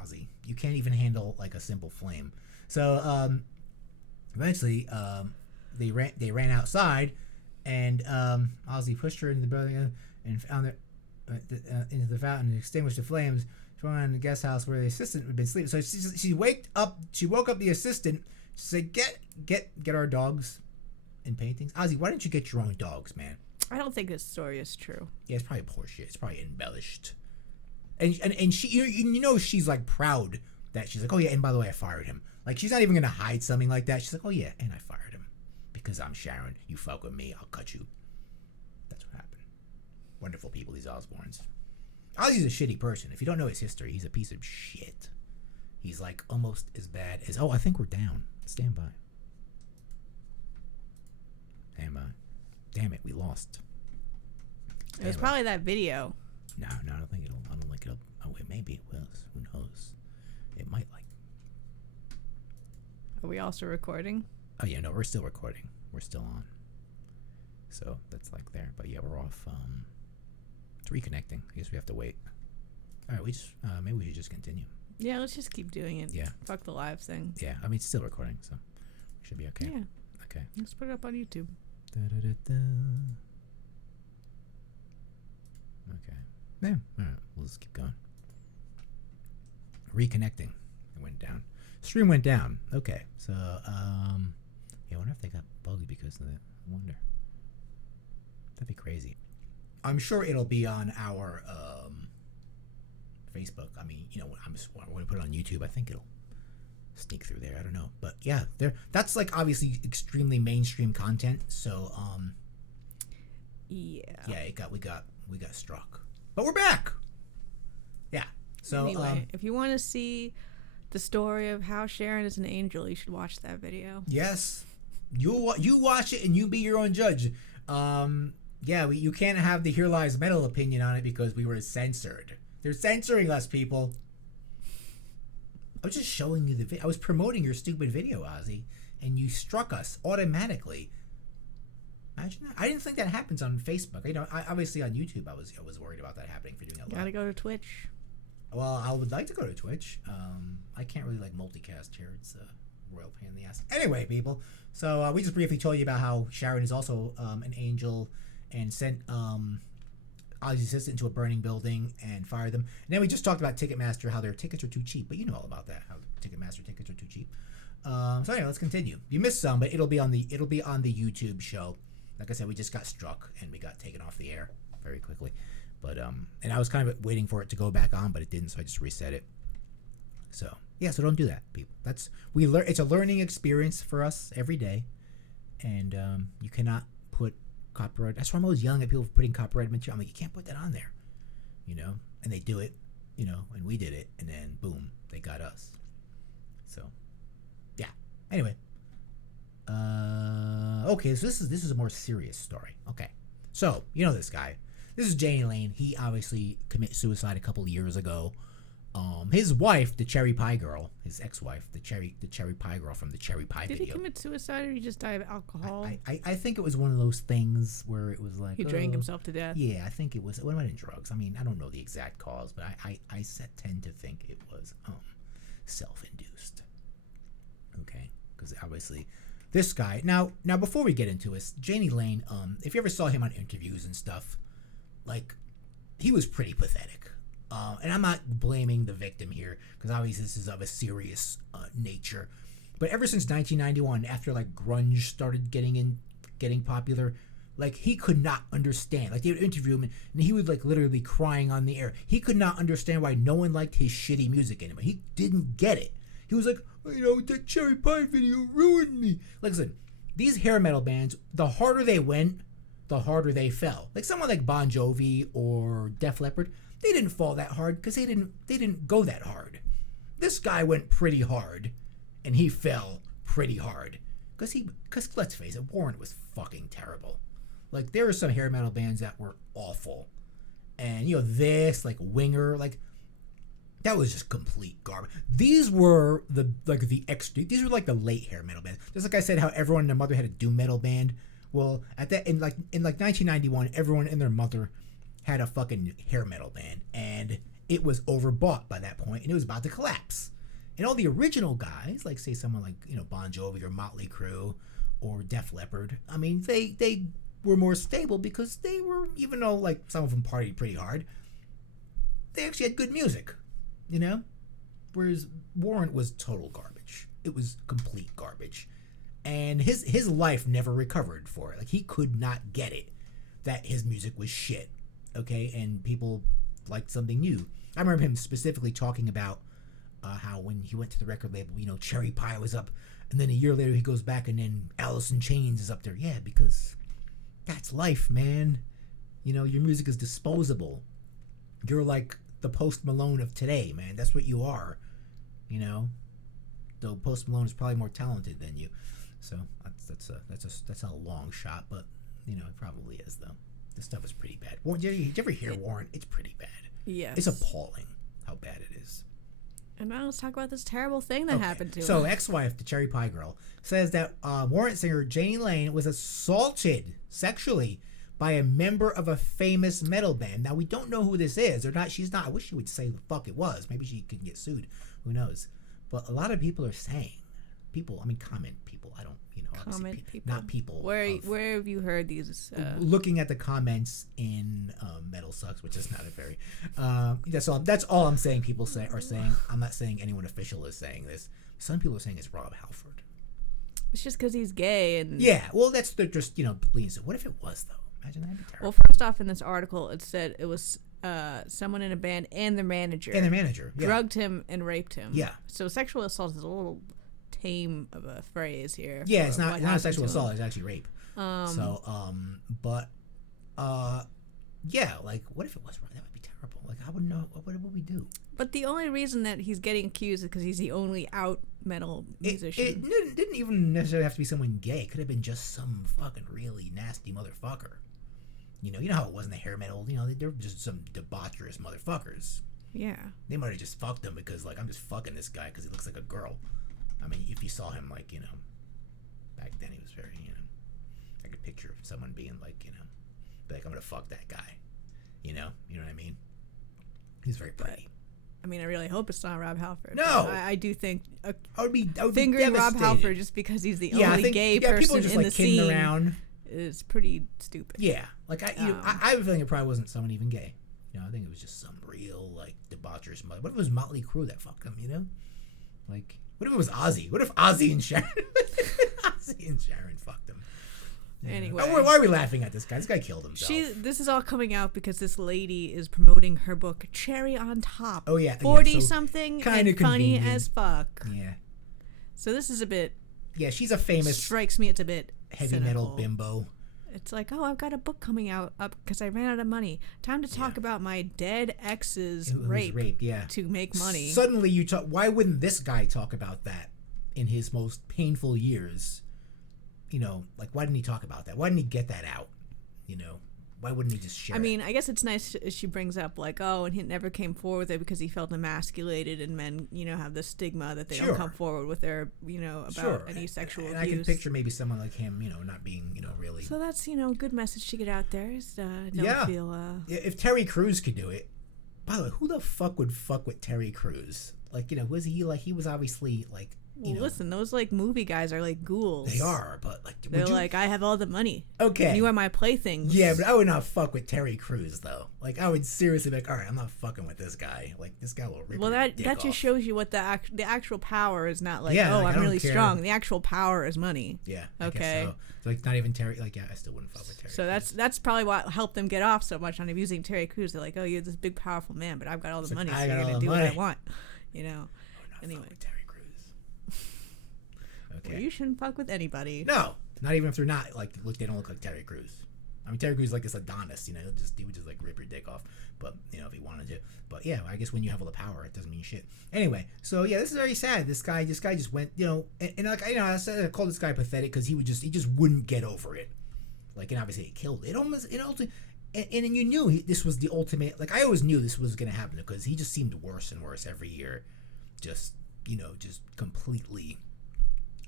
Ozzy, you can't even handle like a simple flame. So eventually they ran outside, and Ozzy pushed her into the building and found her into the fountain and extinguished the flames. In the guest house where the assistant had been sleeping. So she woke up the assistant. She said, get our dogs in paintings. Ozzy, why didn't you get your own dogs, man? I don't think this story is true. Yeah, it's probably poor shit. It's probably embellished. And she, you know, she's like proud that she's like, oh yeah, and by the way, I fired him. Like, she's not even gonna hide something like that. She's like, oh yeah, and I fired him because I'm Sharon. You fuck with me, I'll cut you. That's what happened. Wonderful people, these Osbournes. Ozzy's a shitty person. If you don't know his history, he's a piece of shit. He's like almost as bad as... Oh, I think we're down. Stand by. Stand by. Damn it, we lost. It was probably that video. No, I don't think it'll... Oh, wait, maybe it was. Who knows? It might like... Are we also recording? Oh, yeah, no, we're still recording. We're still on. So that's like there. But yeah, we're off... It's reconnecting. I guess we have to wait. All right, maybe we should just continue. Yeah, let's just keep doing it. Yeah. Fuck the live thing. Yeah, I mean, it's still recording, so we should be okay. Yeah. Okay. Let's put it up on YouTube. Da-da-da-da. Okay. Yeah. All right. We'll just keep going. Reconnecting. It went down. Stream went down. Okay. So, yeah, I wonder if they got bugged because of that. I wonder. That'd be crazy. I'm sure it'll be on our Facebook. I mean, you know, when we put it on YouTube, I think sneak through there. I don't know, but yeah, that's like obviously extremely mainstream content. So yeah, we got struck, but we're back. Yeah. So anyway, if you want to see the story of how Sharon is an angel, you should watch that video. Yes, you watch it and you be your own judge. Yeah, you can't have the Here Lies Metal opinion on it because we were censored. They're censoring us, people. I was just showing you the video. I was promoting your stupid video, Ozzy, and you struck us automatically. Imagine that. I didn't think that happens on Facebook. I obviously on YouTube, I was worried about that happening for doing a live. Gotta go to Twitch. Well, I would like to go to Twitch. I can't really like multicast here. It's a royal pain in the ass. Anyway, people. So we just briefly told you about how Sharon is also an angel and sent Ozzy's assistant into a burning building and fired them. And then we just talked about Ticketmaster, how their tickets are too cheap. But you know all about that, how Ticketmaster tickets are too cheap. So anyway, let's continue. You missed some, but it'll be on the YouTube show. Like I said, we just got struck and we got taken off the air very quickly. But and I was kind of waiting for it to go back on, but it didn't, so I just reset it. So yeah, so don't do that, people. It's a learning experience for us every day, and you cannot put copyright. That's why I'm always yelling at people for putting copyright material. I'm like, you can't put that on there, and they do it, and we did it, and then boom, they got us. So yeah. Anyway, okay, so this is a more serious story. Okay, so this guy. This is Janie Lane. He obviously committed suicide a couple of years ago. His wife, the Cherry Pie Girl, his ex-wife, the Cherry Pie Girl from the Cherry Pie video. Did he commit suicide or did he just die of alcohol? I think it was one of those things where it was like... He drank himself to death? Yeah, I think it was... What about in drugs? I mean, I don't know the exact cause, but I tend to think it was self-induced. Okay? Because obviously... This guy... Now, before we get into this, Janie Lane, if you ever saw him on interviews and stuff, like, he was pretty pathetic. And I'm not blaming the victim here, because obviously this is of a serious nature. But ever since 1991, after like grunge started getting popular, like he could not understand. Like they would interview him, and he would like literally crying on the air. He could not understand why no one liked his shitty music anymore. He didn't get it. He was like, that Cherry Pie video ruined me. Like, listen, these hair metal bands, the harder they went, the harder they fell. Like someone like Bon Jovi or Def Leppard, they didn't fall that hard because they didn't go that hard. This guy went pretty hard, and he fell pretty hard. Because let's face it, Warrant was fucking terrible. Like there were some hair metal bands that were awful, and this like Winger, like that was just complete garbage. These were these were like the late hair metal bands. Just like I said, how everyone and their mother had a doom metal band. Well, in 1991, everyone and their mother had a fucking hair metal band, and it was overbought by that point, and it was about to collapse. And all the original guys, like say someone like Bon Jovi or Motley Crue or Def Leppard, I mean they were more stable because they were, even though like some of them partied pretty hard, they actually had good music, Whereas Warrant was total garbage. It was complete garbage. And his life never recovered for it. Like he could not get it that his music was shit. Okay, and people liked something new. I remember him specifically talking about how when he went to the record label, Cherry Pie was up, and then a year later he goes back and then Alice in Chains is up there. Yeah, because that's life, man. Your music is disposable. You're like the Post Malone of today, man. That's what you are. Though Post Malone is probably more talented than you. So that's a long shot, but it probably is though. This stuff is pretty bad. Did you ever hear Warrant? It's pretty bad. Yes. It's appalling how bad it is. And now let's talk about this terrible thing that happened to him. So ex-wife, the Cherry Pie Girl, says that Warrant singer Janie Lane was assaulted sexually by a member of a famous metal band. Now we don't know who this is. She's not. I wish she would say the fuck it was. Maybe she could get sued. Who knows? But a lot of people are saying. Comment people. I don't, comment people. Not people. Where have you heard these? Looking at the comments in Metal Sucks, which is not a very. That's all I'm saying. People are saying. I'm not saying anyone official is saying this. Some people are saying it's Rob Halford. It's just because he's gay and. Yeah, well, they're just bleeding. So what if it was though? Imagine that'd be terrible. Well, first off, in this article, it said it was someone in a band and their manager. And their manager. Yeah. Drugged him and raped him. Yeah. So sexual assault is a little tame of a phrase here. Yeah, it's not a sexual assault. It's actually rape. Yeah, like, what if it was wrong? That would be terrible. Like, I wouldn't know. What would we do? But the only reason that he's getting accused is because he's the only out metal musician. It didn't even necessarily have to be someone gay. It could have been just some fucking really nasty motherfucker. You know how it was in the hair metal? You know, they were just some debaucherous motherfuckers. Yeah. They might have just fucked him because, like, I'm just fucking this guy because he looks like a girl. I mean, if you saw him, like, you know, back then he was very, you know, I could picture someone being like, you know, like, I'm gonna fuck that guy. You know what I mean? He's very pretty. I mean, I really hope it's not Rob Halford. No! I do think I would be fingering be Rob Halford just because he's the only gay person just, in like, the scene around. is pretty stupid. Yeah. Like, I have a feeling it probably wasn't someone even gay. You know, I think it was just some real, like, debaucherous mother. What if it was Motley Crue that fucked him, you know? Like, what if it was Ozzy? What if Ozzy and Sharon fucked him? Anyway. Why are we laughing at this guy? This guy killed himself. This is all coming out because this lady is promoting her book, Cherry on Top. Oh, yeah. 40-something kind of and funny convenient. as fuck. Yeah. So this is a bit... Yeah, she's a famous... Strikes me it's a bit heavy cynical. metal bimbo. It's like, oh, I've got a book coming out up because I ran out of money. Time to talk about my dead ex's rape yeah. to make money. Suddenly you talk... Why wouldn't this guy talk about that in his most painful years? You know, like, why didn't he talk about that? Why didn't he get that out? You know, why wouldn't he just share I mean, I guess it's nice she brings up, like, oh, and he never came forward with it because he felt emasculated, and men, you know, have this stigma that they don't come forward with their, you know, about any sexual abuse. I can picture maybe someone like him, you know, not being, you know, really... So that's, you know, a good message to get out there is feel... If Terry Crews could do it... By the way, who the fuck would fuck with Terry Crews? Like, you know, was he, like, he was obviously, like... Well, listen, those, like, movie guys are like ghouls. They are, but, like... They're like, I have all the money. Okay. And you are my playthings. Yeah, but I would not fuck with Terry Crews, though. Like, I would seriously be like, all right, I'm not fucking with this guy. Like, this guy will rip your dick that just off. shows you what the actual power is not like, like, I'm really care. strong. The actual power is money. Yeah, okay. I guess so. Like, not even Terry... Like, yeah, I still wouldn't fuck with Terry So Crews. that's probably what helped them get off so much on abusing Terry Crews. They're like, oh, you're this big, powerful man, but I've got all the money, so you're going to do what I want. You know? Anyway. Fuck with Terry Crews. Okay. Well, you shouldn't fuck with anybody. No, not even if they're not like they don't look like Terry Crews. I mean, Terry Crews is like this Adonis, you know, he would just like rip your dick off, but you know, if he wanted to. But yeah, I guess when you have all the power, it doesn't mean shit. Anyway, so yeah, this is very sad. This guy just went, you know, and like I called this guy pathetic because he just wouldn't get over it. Like, and obviously it killed it. And you knew this was the ultimate. Like, I always knew this was gonna happen because he just seemed worse and worse every year. Just, you know, just completely.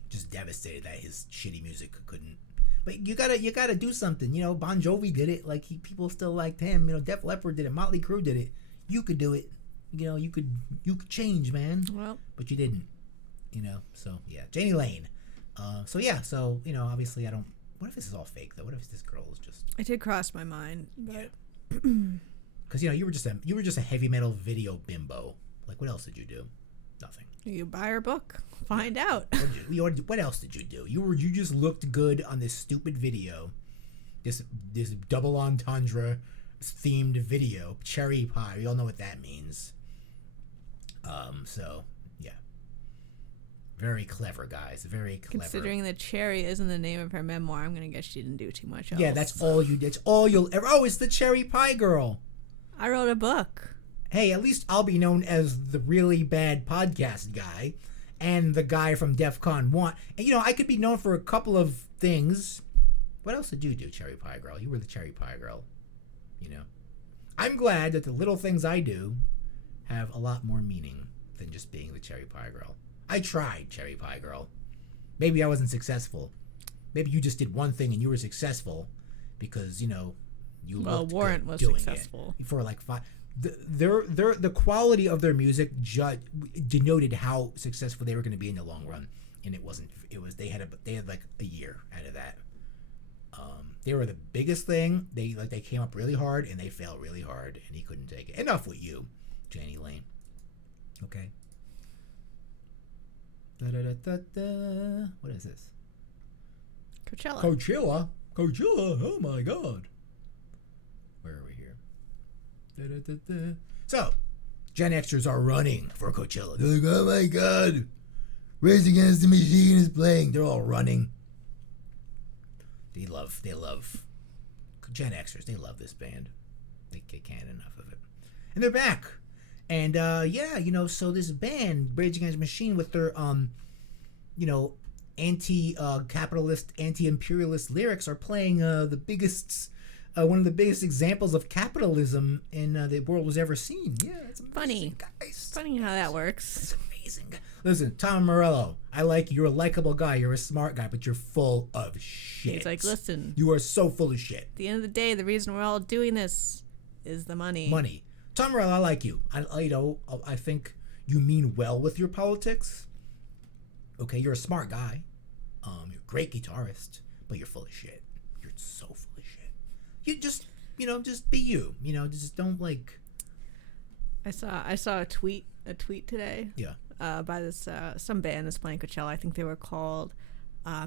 Just devastated that his shitty music couldn't. But you gotta do something. You know, Bon Jovi did it. Like, people still liked him. You know, Def Leppard did it. Motley Crue did it. You could do it. You know, you could change, man. Well, but you didn't. You know, so yeah, Janie Lane. So you know, obviously I don't. What if this is all fake though? What if this girl is just? It did cross my mind, but because you know you were just a heavy metal video bimbo. Like, what else did you do? Nothing. You buy her book. Find out. What else did you do? You just looked good on this stupid video, this double entendre themed video, cherry pie. We all know what that means. So yeah, very clever, guys. Very clever. Considering that Cherry isn't the name of her memoir, I'm gonna guess she didn't do too much else. Yeah, that's all you did. It's all you'll ever. Oh, it's the Cherry Pie Girl. I wrote a book. Hey, at least I'll be known as the really bad podcast guy and the guy from DEF CON 1. And, you know, I could be known for a couple of things. What else did you do, Cherry Pie Girl? You were the Cherry Pie Girl, you know. I'm glad that the little things I do have a lot more meaning than just being the Cherry Pie Girl. I tried, Cherry Pie Girl. Maybe I wasn't successful. Maybe you just did one thing and you were successful because, you know, you looked Warrant good was doing successful. it for like 5... The quality of their music denoted how successful they were going to be in the long run, and it wasn't. It was they had like a year out of that. They were the biggest thing. They came up really hard and they failed really hard, and he couldn't take it. Enough with you, Janie Lane. Okay. What is this? Coachella. Coachella. Oh my God. Where are we here? Da-da-da-da. So, Gen Xers are running for Coachella. They're like, oh my god, Rage Against the Machine is playing. They're all running. They love Gen Xers. They love this band. They can't enough of it. And they're back. And so this band, Rage Against the Machine, with their anti-capitalist, anti-imperialist lyrics, are playing the biggest, one of the biggest examples of capitalism in the world was ever seen. Yeah, it's amazing, Funny, guys. funny how that works. It's amazing. Listen, Tom Morello, I like you. You're a likable guy. You're a smart guy, but you're full of shit. He's like, listen, you are so full of shit. at the end of the day, the reason we're all doing this is the money. Money. Tom Morello, I like you. I think you mean well with your politics. Okay, you're a smart guy. You're a great guitarist, but you're full of shit. You're so full of shit. You just be you. Just don't like. I saw a tweet today. Yeah. By this some band that's playing Coachella. I think they were called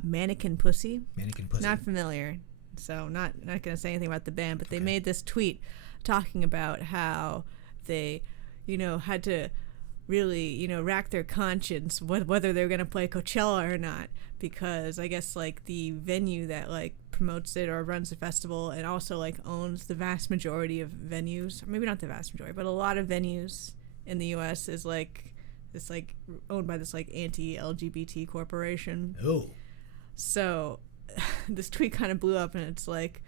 Mannequin Pussy. Mannequin Pussy. Not familiar, so not going to say anything about the band. But they made this tweet talking about how they, had to really, rack their conscience whether they're going to play Coachella or not, because I guess like the venue that like promotes it or runs the festival and also like owns the vast majority of venues, or maybe not the vast majority, but a lot of venues in the U.S. is like this like owned by this like anti-LGBT corporation. Oh. So this tweet kind of blew up, and it's like,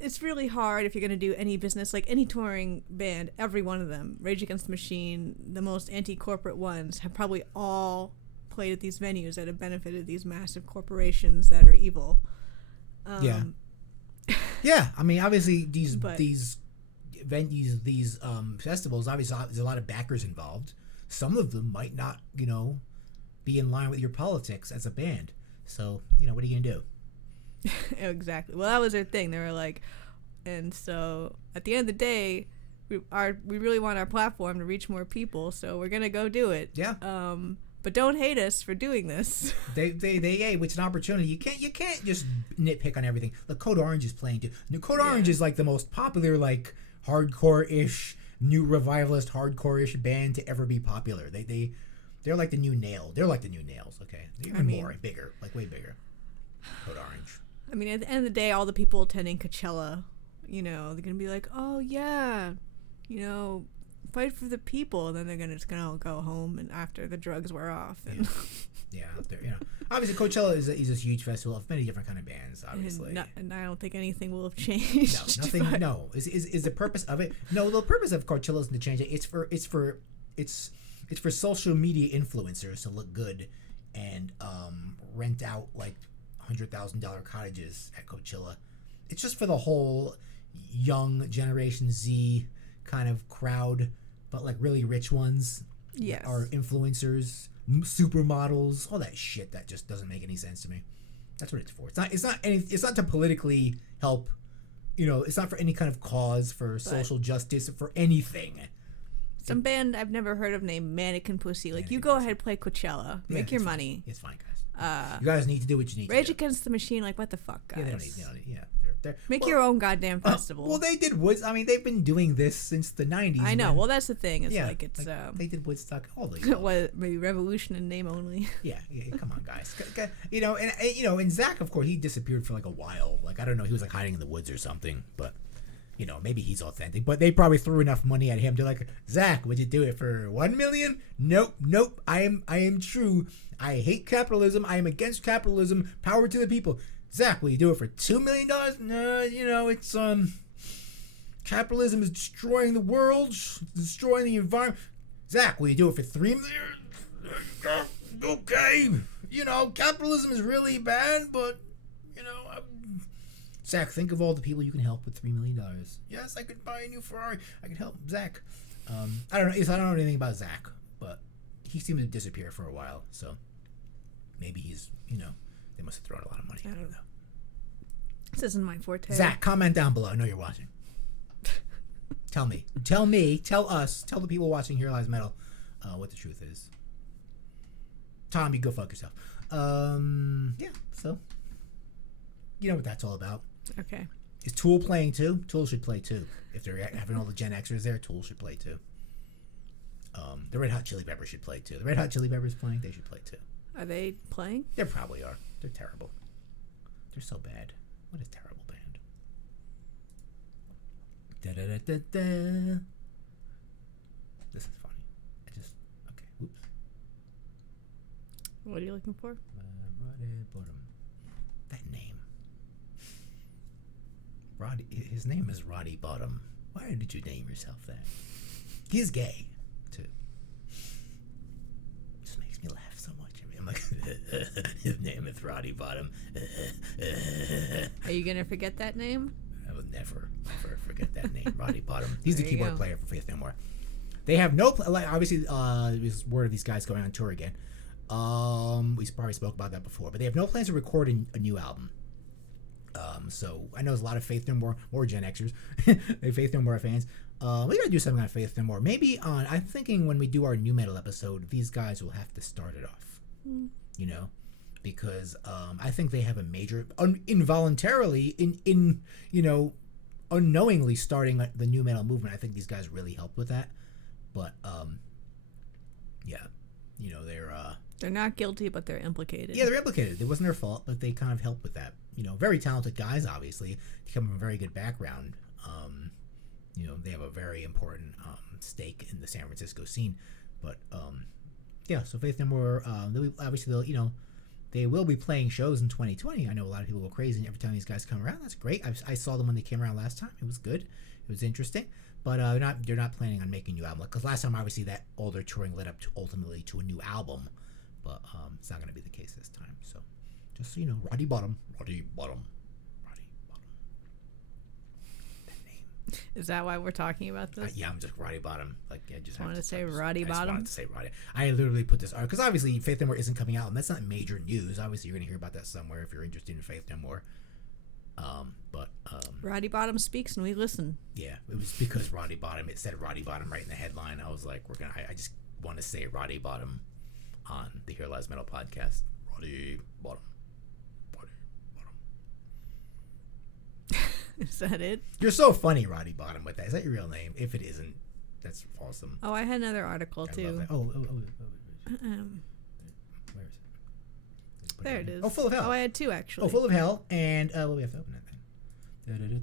it's really hard if you're going to do any business, like any touring band, every one of them, Rage Against the Machine, the most anti-corporate ones, have probably all played at these venues that have benefited these massive corporations that are evil. Yeah. Yeah, I mean, obviously these venues, these festivals, obviously there's a lot of backers involved. Some of them might not, be in line with your politics as a band. So, what are you gonna do? Exactly. Well, that was their thing. They were like, and so at the end of the day, we really want our platform to reach more people, so we're gonna go do it. Yeah. But don't hate us for doing this. It's an opportunity. You can't just nitpick on everything. Look, Code Orange is playing too. Code Orange is like the most popular, like hardcore-ish, new revivalist hardcore-ish band to ever be popular. They're like the new Nail. They're like the new Nails. Okay, they're even more bigger, like way bigger. Code Orange. I mean, at the end of the day, all the people attending Coachella, they're going to be like, oh, yeah, fight for the people. And then they're just going to go home and after the drugs wear off. And yeah, obviously, Coachella is a huge festival of many different kind of bands, obviously. And I don't think anything will have changed. No, nothing. But... No. Is the purpose of it? No, the purpose of Coachella isn't to change it. It's for social media influencers to look good and rent out like $100,000 cottages at Coachella. It's just for the whole young Generation Z kind of crowd, but like really rich ones. Yes. Are influencers, supermodels, all that shit that just doesn't make any sense to me. That's what it's for. It's not to politically help. It's not for any kind of cause for social justice, for anything. Some band I've never heard of named Mannequin Pussy. Like, you go ahead, play Coachella, make your money. It's fine, guys. You guys need to do what you need to do. Rage Against the Machine, like, what the fuck, guys? Yeah, they don't need. They're make your own goddamn festival. Well, they did Woods. I mean, they've been doing this since the 90s. I know. Well, that's the thing. It's they did Woodstock all the what, maybe Revolution in name only. Yeah, come on, guys. And Zach, of course, he disappeared for like a while. Like, I don't know, he was like hiding in the woods or something, but maybe he's authentic, but they probably threw enough money at him to like, Zach, would you do it for $1 million? Nope. I am true. I hate capitalism. I am against capitalism. Power to the people. Zach, will you do it for $2 million? No, it's capitalism is destroying the world, destroying the environment. Zach, will you do it for $3 million? Okay. Capitalism is really bad, but Zach, think of all the people you can help with $3 million. Yes, I could buy a new Ferrari. I could help Zach. I don't know anything about Zach, but he seemed to disappear for a while. So maybe he's, they must have thrown a lot of money. I don't know. This isn't my forte. Zach, comment down below. I know you're watching. Tell us, tell the people watching Here Lies Metal what the truth is. Tom, you go fuck yourself. So you know what that's all about. Okay. Is Tool playing too? Tool should play too. If they're having all the Gen Xers there, Tool should play too. The Red Hot Chili Peppers should play too. The Red Hot Chili Peppers playing, they should play too. Are they playing? They probably are. They're terrible. They're so bad. What a terrible band. Da-da-da-da-da. This is funny. Okay, whoops. What are you looking for? That name. His name is Roddy Bottom. Why did you name yourself that? He's gay, too. Just makes me laugh so much. I mean, I'm like, his name is Roddy Bottom. Are you going to forget that name? I will never forget that name, Roddy Bottom. He's the There you keyboard go. player for Faith No More. They have no, obviously, there's word of these guys going on tour again. We probably spoke about that before, but they have no plans to record a new album. So I know there's a lot of Faith No More Gen Xers, Faith No More fans. We gotta do something on Faith No More. Maybe I'm thinking when we do our new metal episode, these guys will have to start it off. You know, because I think they have a major, involuntarily, unknowingly starting the new metal movement. I think these guys really helped with that. But yeah, They're not guilty, but they're implicated. yeah, they're implicated. It wasn't their fault, but they kind of helped with that. Very talented guys, obviously. They come from a very good background. They have a very important stake in the San Francisco scene. But yeah, so Faith No More, they will be playing shows in 2020. I know a lot of people go crazy every time these guys come around. That's great. I saw them when they came around last time. It was good. It was interesting. But they're not planning on making a new album. Because last time, obviously, that all their touring led up to ultimately to a new album. But it's not going to be the case this time. So just so you know, Roddy Bottom. That name. Is that why we're talking about this? Yeah, I'm just Roddy Bottom. Like, I just wanted to say Roddy I just Bottom? wanted to say Roddy. I literally put this because obviously Faith No More isn't coming out, and that's not major news. Obviously, you're going to hear about that somewhere if you're interested in Faith No More. Roddy Bottom speaks and we listen. Yeah, it was because Roddy Bottom. It said Roddy Bottom right in the headline. I was like, I just want to say Roddy Bottom on the Here Lies Metal podcast. Roddy Bottom. Is that it? You're so funny, Roddy Bottom, with that. Is that your real name? If it isn't, that's awesome. Oh, I had another article I too. love that. Where is it? There it is. Oh, Full of Hell. Oh, I had two actually. Oh, Full of Hell, and we have to open that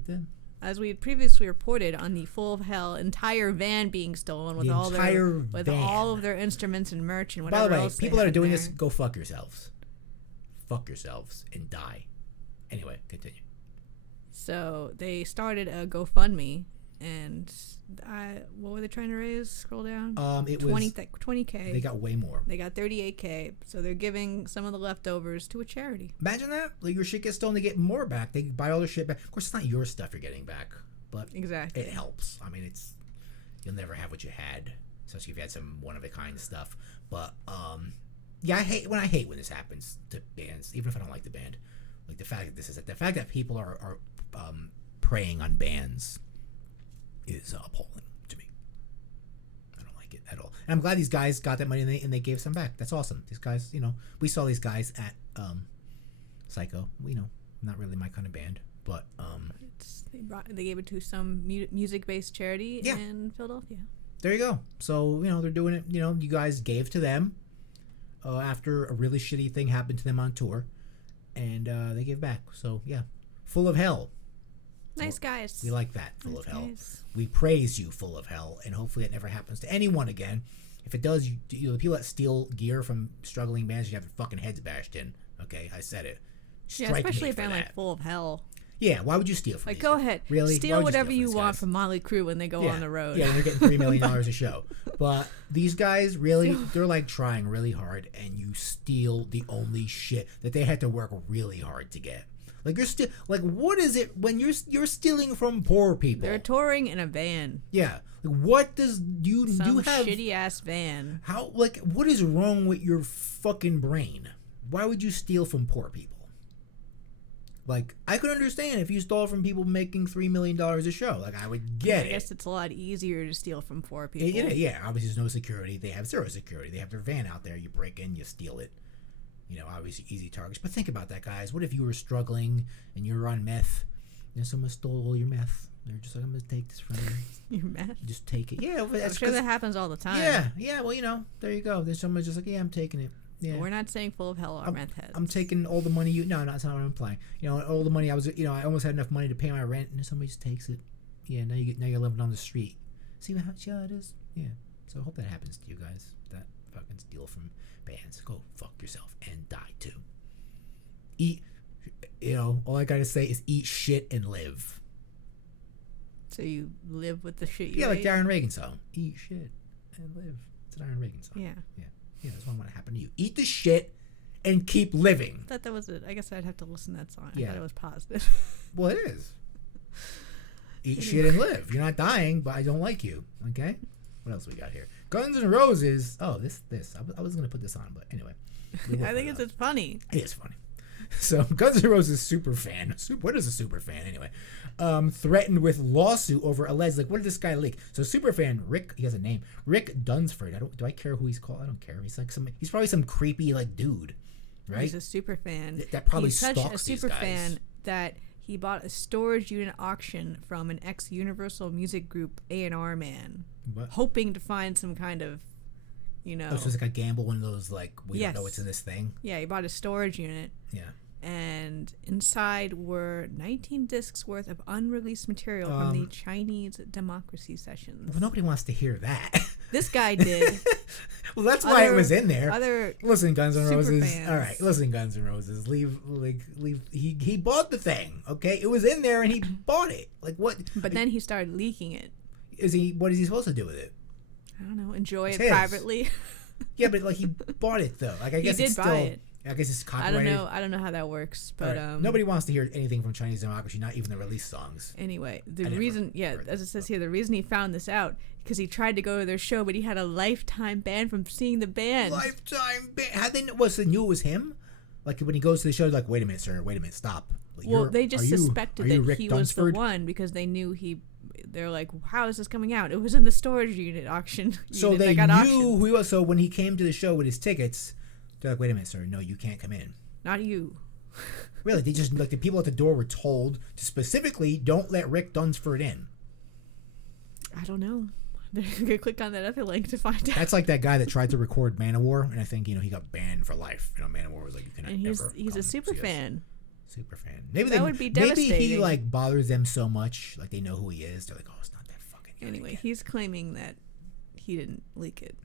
thing. As we had previously reported on the Full of Hell entire van being stolen with all of their instruments and merch and whatever By the way, else they people that are had doing there. this, go fuck yourselves. Fuck yourselves and die. Anyway, continue. So they started a GoFundMe, and what were they trying to raise? Scroll down. It 20K. They got way more. They got 38K. So they're giving some of the leftovers to a charity. Imagine that. Like, your shit gets stolen, they get more back. They buy all their shit back. Of course, it's not your stuff you're getting back, but Exactly. it helps. I mean, you'll never have what you had, especially if you had some one-of-a-kind stuff. But yeah, I hate when this happens to bands, even if I don't like the band. Like the fact that people are preying on bands is appalling to me. I don't like it at all. And I'm glad these guys got that money and they gave some back. That's awesome. These guys, we saw these guys at Psycho. Not really my kind of band, but they gave it to some music-based charity in Philadelphia. There you go. So they're doing it. You guys gave to them after a really shitty thing happened to them on tour, and they gave back. So yeah, Full of Hell. Nice guys. We like that, Full of Hell. Guys. We praise you, Full of Hell, and hopefully it never happens to anyone again. If it does, the people that steal gear from struggling bands should have their fucking heads bashed in. Okay, I said it. Yeah, especially a band like Full of Hell. Yeah, why would you steal from these go guys? ahead. Really? Steal whatever you want from Motley Crue when they go on the road. Yeah, they're getting $3 million a show. But these guys really, they're like trying really hard, and you steal the only shit that they had to work really hard to get. Like, you're still like, what is it when you're stealing from poor people? They're touring in a van. Yeah, like, what does you have? Shitty ass van. How, like, what is wrong with your fucking brain? Why would you steal from poor people? Like, I could understand if you stole from people making $3 million a show. Like, I would get it. I guess it's a lot easier to steal from poor people. Yeah, obviously there's no security. They have zero security. They have their van out there. You break in, you steal it. Obviously easy targets. But think about that, guys. What if you were struggling and you were on meth Then someone stole all your meth. They're just like, I'm gonna take this from you. Your meth. Just take it. Yeah, I'm sure that happens all the time. Yeah. Well, there you go. There's someone just like, yeah, I'm taking it. Yeah. We're not saying full of hell are meth heads. I'm taking all the money No, that's not what I'm implying. All the money I almost had enough money to pay my rent, and somebody just takes it. Yeah, now you're living on the street. See how it is? Yeah. So I hope that happens to you guys. That fucking steal from bands. Go fuck yourself and die too. Eat. All I gotta say is eat shit and live. So you live with the shit you like ate? the Iron Reagan song. Eat shit and live. It's an Iron Reagan song. Yeah. Yeah, that's what I want to happen to you. Eat the shit and keep living. I thought that was it. I guess I'd have to listen to that song. Yeah. I thought it was positive. Well, it is. Eat shit and live. You're not dying, but I don't like you. Okay? What else we got here? Guns N' Roses. Oh, this. I was going to put this on, but anyway. I think it's just funny. It is funny. So, Guns N' Roses superfan. What is a superfan anyway? Threatened with lawsuit over alleged, what did this guy leak? So, superfan Rick, he has a name, Rick Dunsford. Do I care who he's called? I don't care. He's probably some creepy dude, right? He's a superfan. That probably he's such stalks a these superfan guys. that he bought a storage unit auction from an ex-Universal Music Group A&R man, hoping to find some kind of, Oh, so it's like a gamble, one of those we don't know what's in this thing. Yeah, he bought a storage unit. Yeah. And inside were 19 discs worth of unreleased material from the Chinese Democracy Sessions. Well, nobody wants to hear that. This guy did. Well, that's why it was in there. Listen, Guns N' Roses. fans. All right, listen, Guns N' Roses. Leave. He bought the thing. Okay, it was in there, and he bought it. What? But then he started leaking it. What is he supposed to do with it? I don't know. Enjoy it his. privately. Yeah, but he bought it though. I guess he did buy it. I guess it's copyrighted. I don't know how that works, but right. Nobody wants to hear anything from Chinese Democracy, not even the release songs. Anyway, as it says here, the reason he found this out because he tried to go to their show, but he had a lifetime ban from seeing the band. Lifetime ban? How they knew it was him? When he goes to the show, they're like, wait a minute, sir, wait a minute, stop. They just suspected that he was the Dunsford? one because they knew they're like, how is this coming out? It was in the storage unit auction. So they knew who he was. So when he came to the show with his tickets, they're like, wait a minute, sir. No, you can't come in. Not you. Really? They just, the people at the door were told to specifically don't let Rick Dunsford in. I don't know. They're going to click on that other link to find out. That's like that guy that tried to record Manowar, and I think, he got banned for life. Manowar was like, you cannot ever he's a super fan. Super fan. Maybe that would be devastating. Maybe he bothers them so much, they know who he is. They're like, oh, it's not that fucking guy. Anyway, he's claiming that he didn't leak it.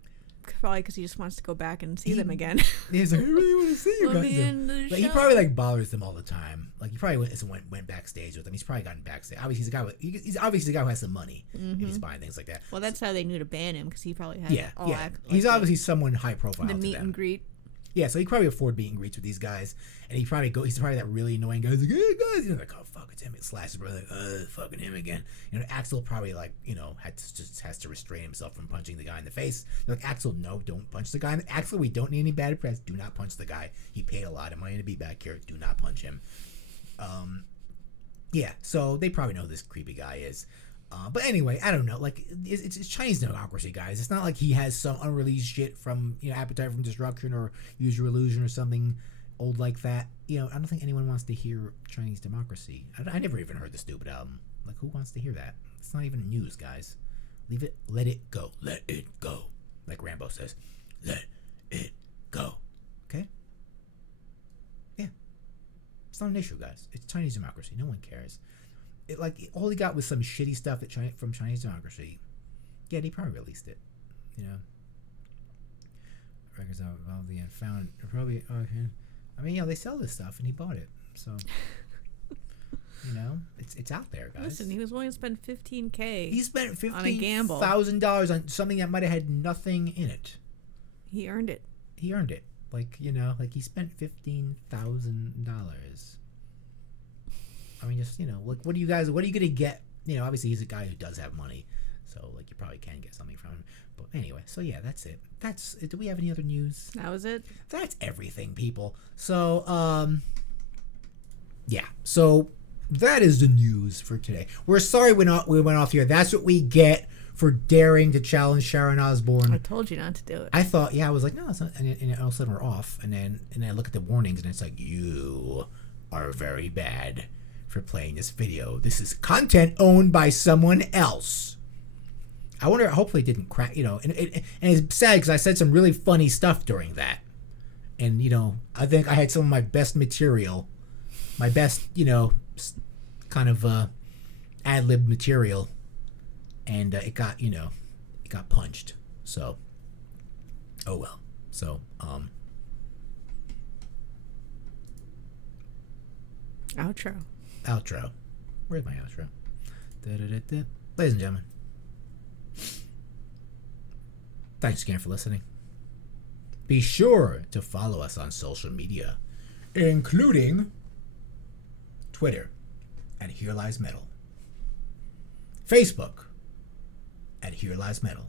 Probably because he just wants to go back and see them again. He's like, I really want to see you guys. He probably bothers them all the time. He probably went backstage with them. He's probably gotten backstage. Obviously, he's obviously the guy who has some money if he's buying things like that. Well, that's how they knew to ban him because he probably had he's obviously someone high profile. The meet and greet. Yeah, so he probably afford meet and greets with these guys, and he's probably that really annoying guy. He's like, hey guys, oh fuck, it's him. It slashes, brother. Fucking him again. Axl probably has to restrain himself from punching the guy in the face. They're like, Axl, no, don't punch the guy. Axl, we don't need any bad press. Do not punch the guy. He paid a lot of money to be back here. Do not punch him. Yeah, so they probably know who this creepy guy is. But anyway, I don't know. It's Chinese Democracy, guys. It's not like he has some unreleased shit from Appetite for Destruction or Use Your Illusion or something old like that. I don't think anyone wants to hear Chinese Democracy. I never even heard the stupid album. Who wants to hear that? It's not even news, guys. Leave it. Let it go. Let it go. Like Rambo says. Let it go. Okay? Yeah. It's not an issue, guys. It's Chinese Democracy. No one cares. All he got was some shitty stuff from Chinese Democracy. Yeah, he probably released it. Records out of the end found probably. They sell this stuff, and he bought it. So, it's out there, guys. Listen, he was willing to spend $15,000. He spent $15,000 on something that might have had nothing in it. He earned it. He he spent $15,000. What are you gonna get? Obviously he's a guy who does have money, so you probably can get something from him. But anyway, so yeah, that's it. Do we have any other news? That was it. That's everything, people. So yeah. So that is the news for today. We're sorry we went off here. That's what we get for daring to challenge Sharon Osbourne. I told you not to do it. I thought, I was like, no, it's not. And all of a sudden we're off, and then I look at the warnings, and it's like, you are very bad for playing this video. This is content owned by someone else. I wonder, hopefully it didn't crack, and it's sad because I said some really funny stuff during that. And, I think I had some of my best material, my best, kind of ad-lib material. And it got punched. So, oh well. So, Outro. Where's my outro? Da-da-da-da. Ladies and gentlemen, thanks again for listening. Be sure to follow us on social media, including Twitter at Here Lies Metal, Facebook at Here Lies Metal,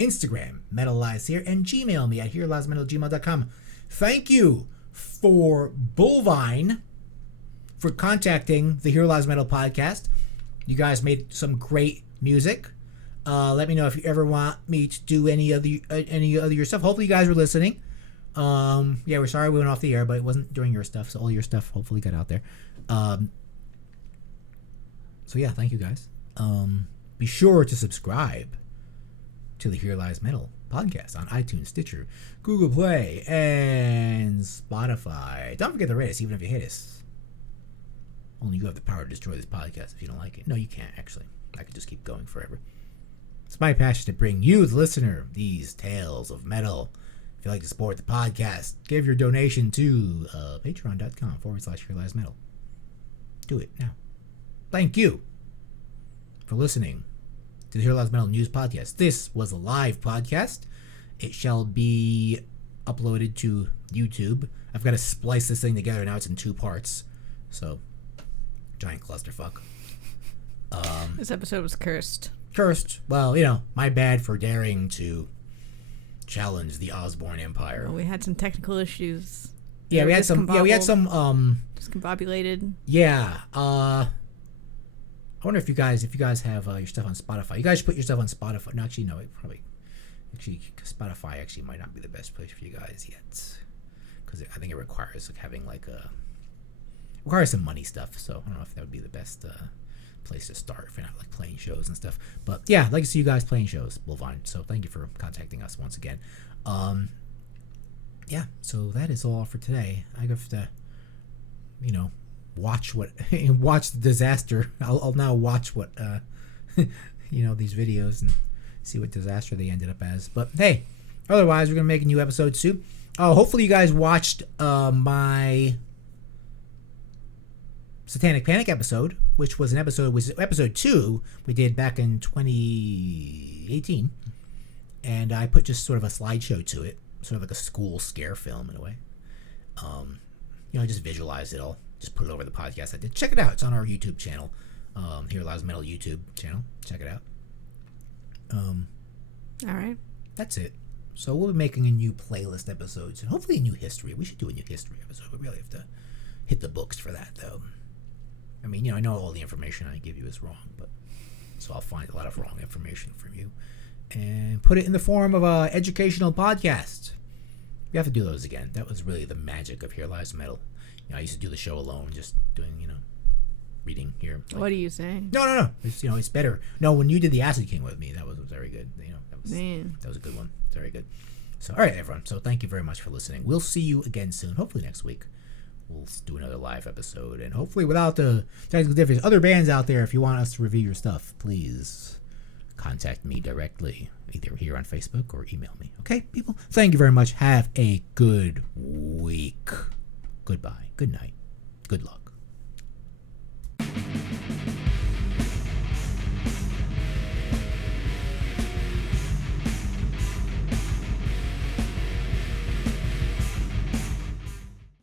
Instagram, Metal Lies Here, and Gmail me at hereliesmetal@gmail.com. Thank you for BullVine for contacting the Here Lies Metal podcast. You guys made some great music. Let me know if you ever want me to do any other your stuff. Hopefully you guys were listening. We're sorry we went off the air, but it wasn't during your stuff, so all your stuff hopefully got out there. So yeah, thank you guys. Be sure to subscribe to the Here Lies Metal podcast on iTunes, Stitcher, Google Play, and Spotify. Don't forget to rate us, even if you hate us. Only you have the power to destroy this podcast if you don't like it. No, you can't, actually. I could just keep going forever. It's my passion to bring you, the listener, these tales of metal. If you'd like to support the podcast, give your donation to patreon.com/hereliesmetal. Do it now. Thank you for listening to the Here Lies Metal News Podcast. This was a live podcast. It shall be uploaded to YouTube. I've got to splice this thing together. Now it's in 2 parts. So, giant clusterfuck. This episode was cursed. Well, my bad for daring to challenge the Osborne Empire. Well, we had some technical issues. Yeah, we had some discombobulated. Yeah. I wonder if you guys have your stuff on Spotify. You guys should put your stuff on Spotify. No, actually, no. Spotify actually might not be the best place for you guys yet, because I think it requires requires some money stuff. So I don't know if that would be the best place to start if you're not playing shows and stuff. But yeah, I'd like to see you guys playing shows, BullVine. So thank you for contacting us once again. Yeah. So that is all for today. I have to, watch the disaster. I'll now watch what these videos and see what disaster they ended up as. But hey, otherwise we're gonna make a new episode soon. Oh, hopefully you guys watched my Satanic Panic episode, which was episode 2 we did back in 2018, and I put just sort of a slideshow to it, sort of like a school scare film in a way. I just visualized it all. Just put it over the podcast I did. Check it out. It's on our YouTube channel. Here Lies Metal YouTube channel. Check it out. All right. That's it. So we'll be making a new playlist episodes and hopefully a new history. We should do a new history episode. We really have to hit the books for that, though. I mean, I know all the information I give you is wrong, but so I'll find a lot of wrong information from you and put it in the form of a educational podcast. We have to do those again. That was really the magic of Here Lies Metal. I used to do the show alone, just doing, reading here. What are you saying? No. It's better. No, when you did the Acid King with me, that was very good. That was a good one. Very good. So, all right, everyone. So, thank you very much for listening. We'll see you again soon. Hopefully next week. We'll do another live episode, and hopefully without the technical difference. Other bands out there, if you want us to review your stuff, please contact me directly, either here on Facebook or email me. Okay, people? Thank you very much. Have a good week. Goodbye. Good night. Good luck.